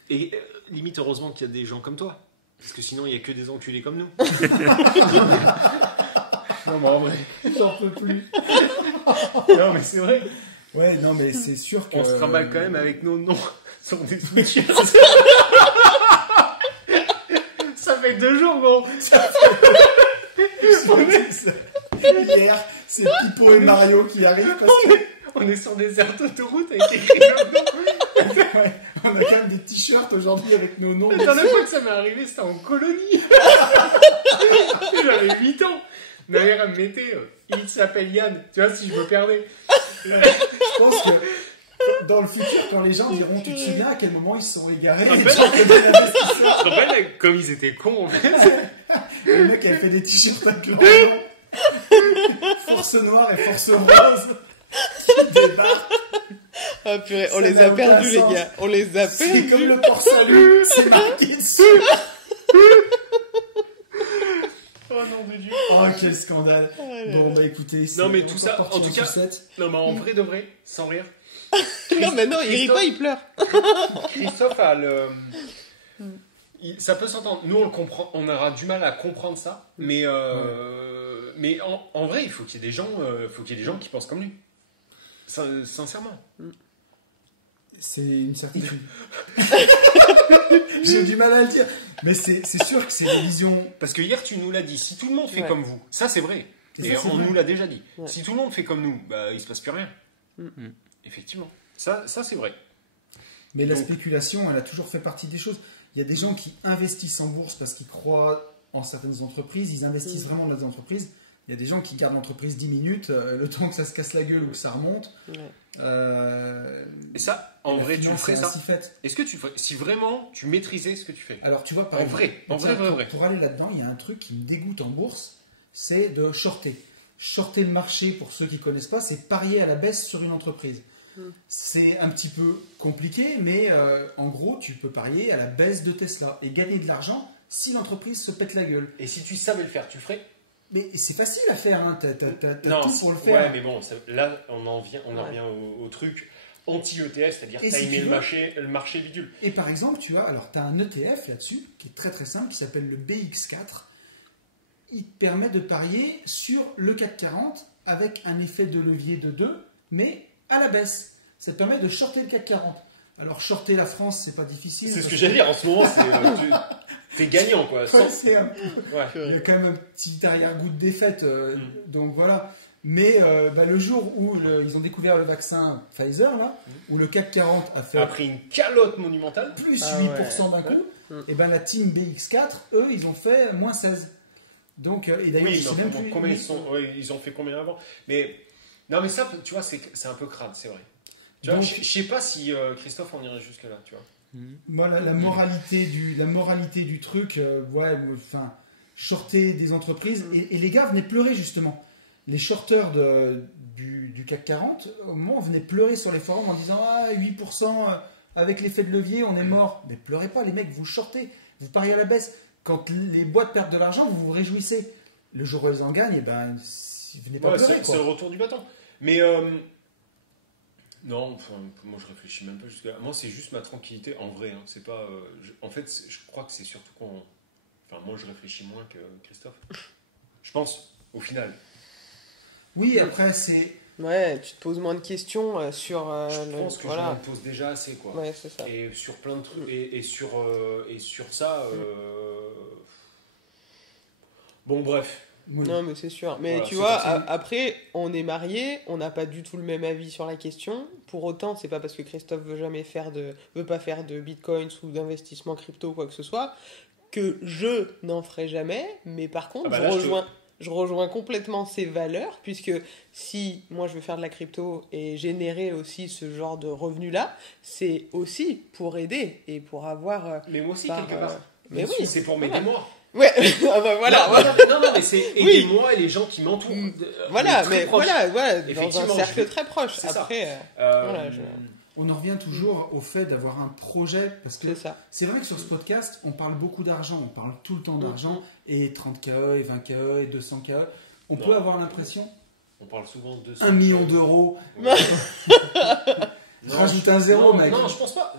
Et limite, heureusement qu'il y a des gens comme toi. Parce que sinon, il n'y a que des enculés comme nous. Non, mais en vrai. J'en peux plus. Non, mais c'est vrai. Ouais, non, mais c'est sûr qu'on se trimballe quand même avec nos noms sur des switches. Ça fait 2 jours, bon. Hier, c'est Pipo et Mario qui arrivent parce que... On est sur des aires d'autoroute avec écrit nos noms. Ouais, on a quand même des t-shirts aujourd'hui avec nos noms. La dernière fois que ça m'est arrivé, c'était en colonie. J'avais 8 ans. Ma mère, elle me mettait, il s'appelle Yann. Tu vois, si je me perdais. Je pense que dans le futur, quand les gens diront, tu te souviens à quel moment ils se sont égarés, les gens qui étaient investisseurs. Tu te rappelles comme ils étaient cons, en fait. Le mec, elle fait des t-shirts avec le nom. Force noire et force rose. Qui débarquent. Ah purée, on les a perdus, les gars. On les a perdus. C'est comme le port salut, c'est marqué dessus. Oh non, de Dieu. Oh, quel scandale. Bon, bah écoutez, non, mais tout ça, en tout cas, non, mais en vrai de vrai, sans rire. Non, mais non, il rit pas, il pleure. Christophe a le... Ça peut s'entendre. Nous, on le comprend. On aura du mal à comprendre ça. Mais, mais en vrai, il faut qu'il y ait des gens, qui pensent comme lui. Sincèrement. C'est une certitude. J'ai du mal à le dire. Mais c'est sûr que c'est une vision... Parce que hier, tu nous l'as dit. Si tout le monde fait comme vous, ça c'est vrai. Et on nous l'a déjà dit. Ouais. Si tout le monde fait comme nous, bah, il ne se passe plus rien. Effectivement. Ça c'est vrai. Mais la spéculation, elle a toujours fait partie des choses. Il y a des gens qui investissent en bourse parce qu'ils croient en certaines entreprises, ils investissent vraiment dans des entreprises. Il y a des gens qui gardent l'entreprise 10 minutes, le temps que ça se casse la gueule ou que ça remonte. Et ça, en vrai, tu le ferais ça. Est-ce que tu ferais, si vraiment tu maîtrisais ce que tu fais? Alors, tu vois, en vrai. Pour aller là-dedans, il y a un truc qui me dégoûte en bourse, c'est de shorter. Shorter le marché, pour ceux qui ne connaissent pas, c'est parier à la baisse sur une entreprise. C'est un petit peu compliqué, mais en gros, tu peux parier à la baisse de Tesla et gagner de l'argent si l'entreprise se pète la gueule. Et si tu savais le faire, tu ferais? Mais c'est facile à faire, hein. T'as tout pour le faire. Ouais, mais bon, là, on en revient au truc anti-ETF, c'est-à-dire timer le marché bidule. Et par exemple, tu as un ETF là-dessus, qui est très très simple, qui s'appelle le BX4. Il te permet de parier sur le CAC 40 avec un effet de levier de 2, mais à la baisse. Ça te permet de shorter le CAC 40. Alors, shorter la France, c'est pas difficile. C'est ce que j'allais dire. En ce moment, t'es gagnant, quoi. Ouais, il y a quand même un petit arrière-goût de défaite. Donc, voilà. Mais le jour où ils ont découvert le vaccin Pfizer, là, où le CAC 40 a pris une calotte monumentale. Plus 8% d'un coup, et la team BX4, eux, ils ont fait moins 16. Donc, et d'ailleurs, ils ont fait combien avant? Mais, non, mais ça, tu vois, c'est un peu crade, c'est vrai. Tu vois, je sais pas si Christophe en irait jusque là, tu vois. Moi, la moralité du truc, shorter des entreprises, et les gars venaient pleurer justement. Les shorteurs du CAC 40, au moment, on venait pleurer sur les forums en disant 8% avec l'effet de levier, on est mort. Mais pleurez pas, les mecs, vous shortez, vous pariez à la baisse. Quand les boîtes perdent de l'argent, vous vous réjouissez. Le jour où elles en gagnent, venez pas pleurer. C'est le retour du bâton. Mais non, moi je réfléchis même pas jusqu'à là. Moi c'est juste ma tranquillité en vrai. Hein. C'est pas. En fait, je crois que c'est surtout quand. Enfin, moi je réfléchis moins que Christophe. Je pense, au final. Oui, après c'est. Ouais, tu te poses moins de questions sur. Je pense que je m'en pose déjà assez, quoi. Ouais, c'est ça. Et sur plein de trucs. Et sur ça. Bon, bref. Non, mais c'est sûr. Mais tu vois, après, on est mariés, on n'a pas du tout le même avis sur la question. Pour autant, c'est pas parce que Christophe veut pas faire de bitcoins ou d'investissement crypto, quoi que ce soit, que je n'en ferai jamais. Mais par contre, je rejoins complètement ses valeurs, puisque si moi je veux faire de la crypto et générer aussi ce genre de revenus-là, c'est aussi pour aider et pour avoir. Mais moi aussi, quelque part. Mais oui, c'est pour m'aider moi. Ouais, voilà. Non, mais c'est aider-moi et les gens qui m'entourent. Voilà, mais voilà, dans un cercle très proche. Après, on en revient toujours au fait d'avoir un projet, parce que c'est vrai que sur ce podcast, on parle beaucoup d'argent, on parle tout le temps d'argent, et 30K, et 20K, et 200K. On peut avoir l'impression... On parle souvent de 200 1 million d'euros. Rajoute un zéro, mec. Non, je pense pas.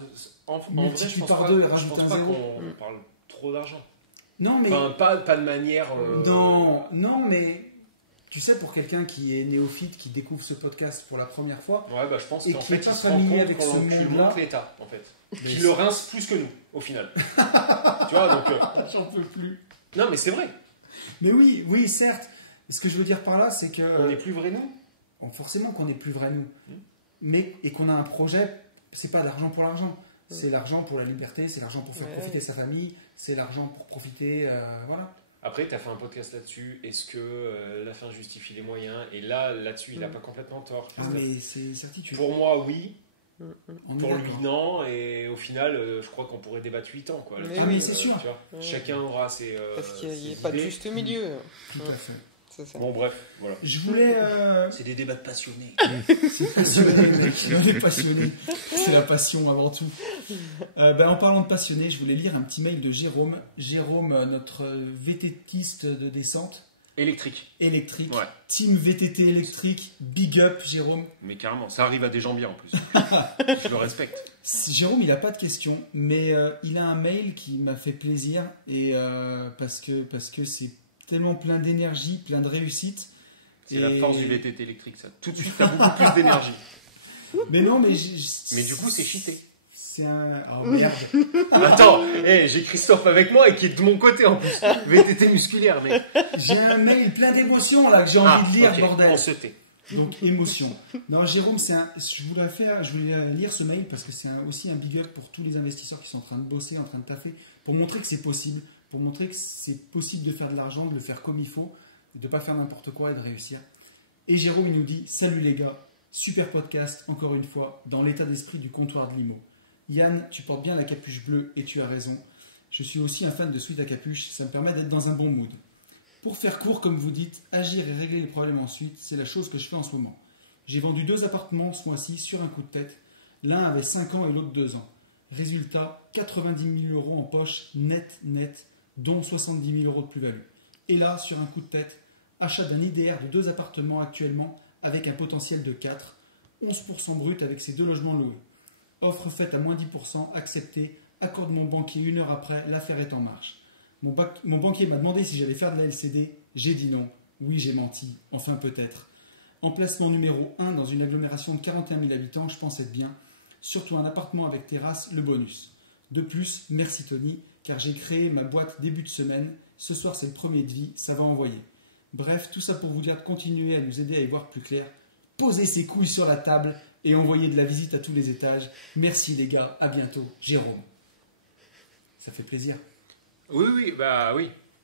En vrai, je pense pas qu'on parle trop d'argent. Non, mais... Pas de manière... Non, mais... Tu sais, pour quelqu'un qui est néophyte, qui découvre ce podcast pour la première fois... Ouais, je pense qu'en fait, il se rend compte qu'on lui montre l'État, en fait. Qui le rince plus que nous, au final. Tu vois, donc... J'en peux plus. Non, mais c'est vrai. Mais oui, certes. Ce que je veux dire par là, c'est que... On n'est plus vrai, nous. Forcément qu'on n'est plus vrai, nous. Mais, et qu'on a un projet, c'est pas l'argent pour l'argent. C'est l'argent pour la liberté, c'est l'argent pour faire profiter sa famille, c'est l'argent pour profiter... voilà. Après, tu as fait un podcast là-dessus. Est-ce que la fin justifie les moyens? Et là-dessus, il n'a pas complètement tort. Mais c'est certitude. Pour moi, oui. Pour lui, non. Et au final, je crois qu'on pourrait débattre 8 ans. Quoi. Mais c'est sûr. Tu vois, chacun aura ses. Parce qu'il n'y a pas de juste milieu. Tout à fait. C'est ça. Bon, bref, voilà. Je voulais. C'est des débats de passionnés. C'est passionné, mec. On est passionné. C'est la passion avant tout. En parlant de passionné, je voulais lire un petit mail de Jérôme. Jérôme, notre VTTiste de descente. Électrique. Ouais. Team VTT électrique. Big up, Jérôme. Mais carrément, ça arrive à des gens bien en plus. Je le respecte. Jérôme, il n'a pas de questions, mais il a un mail qui m'a fait plaisir et parce que c'est tellement plein d'énergie, plein de réussite. C'est la force du VTT électrique, ça. Tout de suite, tu as beaucoup plus d'énergie. Mais non, mais... Mais du coup, c'est cheaté. c'est un... Oh merde. Attends, j'ai Christophe avec moi et qui est de mon côté en plus. VTT musculaire, mec. J'ai un mail plein d'émotions là que j'ai envie de lire, bordel. On se tait. Donc émotion. Non, Jérôme, je voulais lire ce mail parce que c'est aussi un big up pour tous les investisseurs qui sont en train de bosser, en train de taffer, pour montrer que c'est possible, pour montrer que c'est possible de faire de l'argent, de le faire comme il faut, de ne pas faire n'importe quoi et de réussir. Et Jérôme, il nous dit: salut les gars, super podcast, encore une fois, dans l'état d'esprit du comptoir de Limo. Yann, tu portes bien la capuche bleue et tu as raison. Je suis aussi un fan de Sweat à capuche, ça me permet d'être dans un bon mood. Pour faire court, comme vous dites, agir et régler les problèmes ensuite, c'est la chose que je fais en ce moment. J'ai vendu 2 appartements ce mois-ci sur un coup de tête. L'un avait 5 ans et l'autre 2 ans. Résultat, 90 000 € en poche, net, dont 70 000 € de plus-value. Et là, sur un coup de tête, achat d'un IDR de 2 appartements actuellement avec un potentiel de 4, 11% brut avec ces 2 logements loués. Offre faite à moins 10%, acceptée, accord de mon banquier 1 heure après, l'affaire est en marche. Mon banquier m'a demandé si j'allais faire de la LCD, j'ai dit non. Oui, j'ai menti, enfin peut-être. Emplacement numéro 1 dans une agglomération de 41 000 habitants, je pense être bien. Surtout un appartement avec terrasse, le bonus. De plus, merci Tony, car j'ai créé ma boîte début de semaine. Ce soir c'est le premier de vie, ça va envoyer. Bref, tout ça pour vous dire de continuer à nous aider à y voir plus clair. Posez ses couilles sur la table et envoyez de la visite à tous les étages. Merci les gars, à bientôt. Jérôme. Ça fait plaisir. Oui,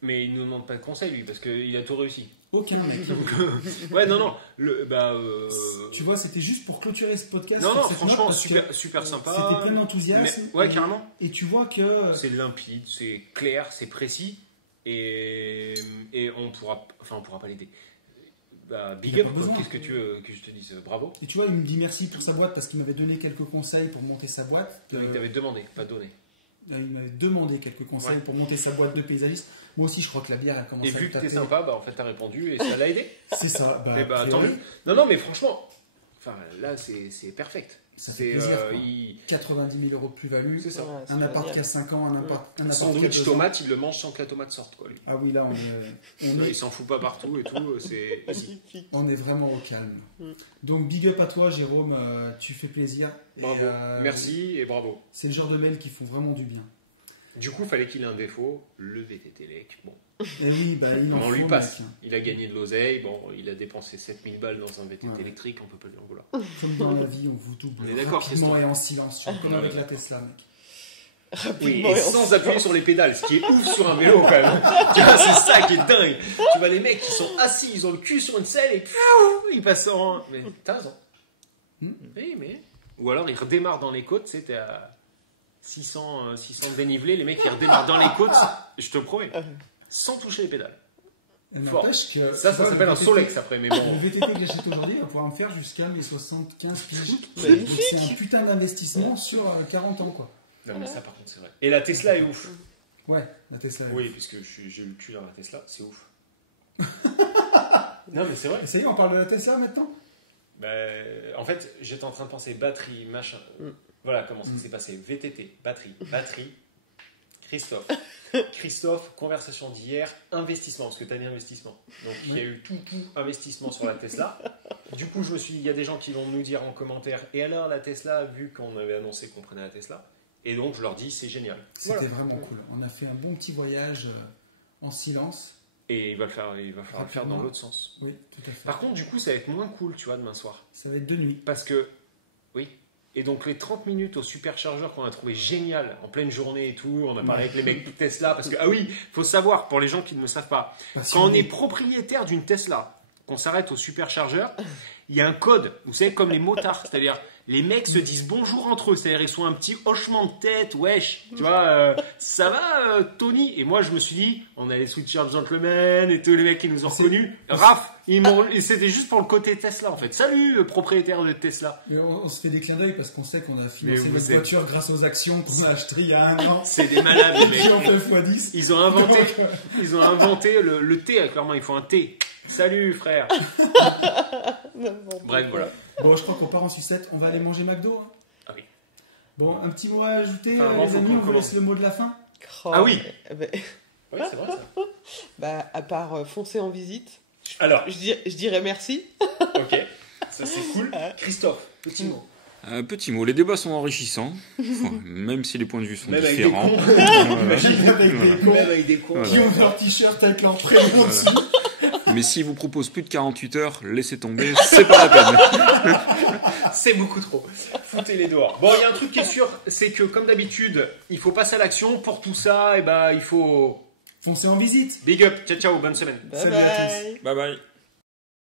mais il ne nous demande pas de conseil, lui, parce qu'il a tout réussi. Aucun, mec. Ouais, non. Tu vois, c'était juste pour clôturer ce podcast. Non, franchement, super sympa. C'était plein d'enthousiasme. Ouais, carrément. Et tu vois que... C'est limpide, c'est clair, c'est précis, et on pourra pas l'aider. Big up, qu'est-ce que tu veux que je te dise? Bravo. Et tu vois, il me dit merci pour sa boîte, parce qu'il m'avait donné quelques conseils pour monter sa boîte. Il t'avait demandé, pas donné. Il m'avait demandé quelques conseils pour monter sa boîte de paysagiste. Moi aussi, je crois que la bière a commencé à taper. Et vu que t'es sympa, en fait, t'as répondu et ça l'a aidé. C'est ça. Tant mieux. Non, mais franchement, là, c'est perfect. Ça fait plaisir. 90 000 € de plus-value. C'est ça. Un appart qui a 5 ans, un appart sandwich tomate, il le mange sans que la tomate sorte, quoi, lui. Ah oui, là, il s'en fout pas partout et tout. C'est on est vraiment au calme. Donc, big up à toi, Jérôme. Tu fais plaisir. Bravo. Merci et bravo. C'est le genre de mails qui font vraiment du bien. Du coup, fallait qu'il ait un défaut, le VTT Lec. Bon. Et oui, il en on faut, lui passe. Mec. Il a gagné de l'oseille. Bon, il a dépensé 7000 balles dans un VTT électrique, on peut pas lui en vouloir. Comme dans la vie, on vous double. On est d'accord, rapidement et en silence, comme avec la Tesla, mec. Oui, et sans appuyer sur les pédales, ce qui est ouf sur un vélo quand même. Tu vois, c'est ça qui est dingue. Tu vois les mecs qui sont assis, ils ont le cul sur une selle et ils passent en... Mais t'as raison. Oui, mais... Ou alors ils redémarrent dans les côtes, c'était à 600 dénivelé, les mecs ils redémarrent dans les côtes, je te promets, sans toucher les pédales. Que ça s'appelle un Solex après, mais bon. Le VTT que j'achète aujourd'hui va pouvoir me faire jusqu'à mes 75 piges. C'est un putain d'investissement sur 40 ans, quoi. Non, mais ça par contre c'est vrai. Et la Tesla est ouf. Ouais, la Tesla est ouf. Oui, puisque j'ai eu le cul dans la Tesla, c'est ouf. Non, mais c'est vrai. Et ça y est, on parle de la Tesla maintenant? En fait, j'étais en train de penser batterie, machin. Voilà comment ça s'est passé. VTT, batterie. Christophe, conversation d'hier, investissement, parce que tu as dit investissement. Donc il y a eu tout investissement sur la Tesla. Du coup, je me suis dit, il y a des gens qui vont nous dire en commentaire, et alors la Tesla, vu qu'on avait annoncé qu'on prenait la Tesla. Et donc je leur dis, c'est génial. C'était vraiment cool. On a fait un bon petit voyage en silence. Et il va falloir le faire dans l'autre sens. Oui, tout à fait. Par contre, du coup, ça va être moins cool, tu vois, demain soir. Ça va être de nuit. Parce que, oui. Et donc, les 30 minutes au superchargeur qu'on a trouvé génial, en pleine journée et tout, on a parlé avec les mecs de Tesla, parce que, ah oui, faut savoir, pour les gens qui ne le savent pas, quand on est propriétaire d'une Tesla, qu'on s'arrête au superchargeur, il y a un code, vous savez, comme les motards, c'est-à-dire, les mecs se disent bonjour entre eux, c'est-à-dire, ils sont un petit hochement de tête, wesh, tu vois, ça va, Tony? Et moi, je me suis dit, on a les Sweatshirt Gentlemen et tous les mecs qui nous ont reconnus, Raph, et c'était juste pour le côté Tesla, en fait. Salut, propriétaire de Tesla. Et on se fait des clins d'œil parce qu'on sait qu'on a financé notre voiture grâce aux actions qu'on a achetées il y a 1 an. C'est des malades, les mecs. Qui ont fait x10. Ils ont inventé le thé, clairement, il faut un thé. Salut, frère. Bref, voilà. Bon, je crois qu'on part en sucette. On va aller manger McDo. Hein. Ah oui. Bon, un petit mot à ajouter, les amis. On vous laisse le mot de la fin. Ah oui. Oui, c'est vrai ça. À part foncer en visite. Alors, je dirais merci. Ok, ça c'est cool. Christophe, petit mot. Un petit mot, les débats sont enrichissants, même si les points de vue sont différents. Même avec des cons qui ont leur t-shirt avec leur prénom dessus. Mais s'ils vous proposent plus de 48 heures, laissez tomber, c'est pas la peine. C'est beaucoup trop. Foutez-les dehors. Bon, il y a un truc qui est sûr, c'est que comme d'habitude, il faut passer à l'action. Pour tout ça, il faut foncer en visite. Big up, ciao ciao, bonne semaine. Bye Salut bye. à tous. Bye bye.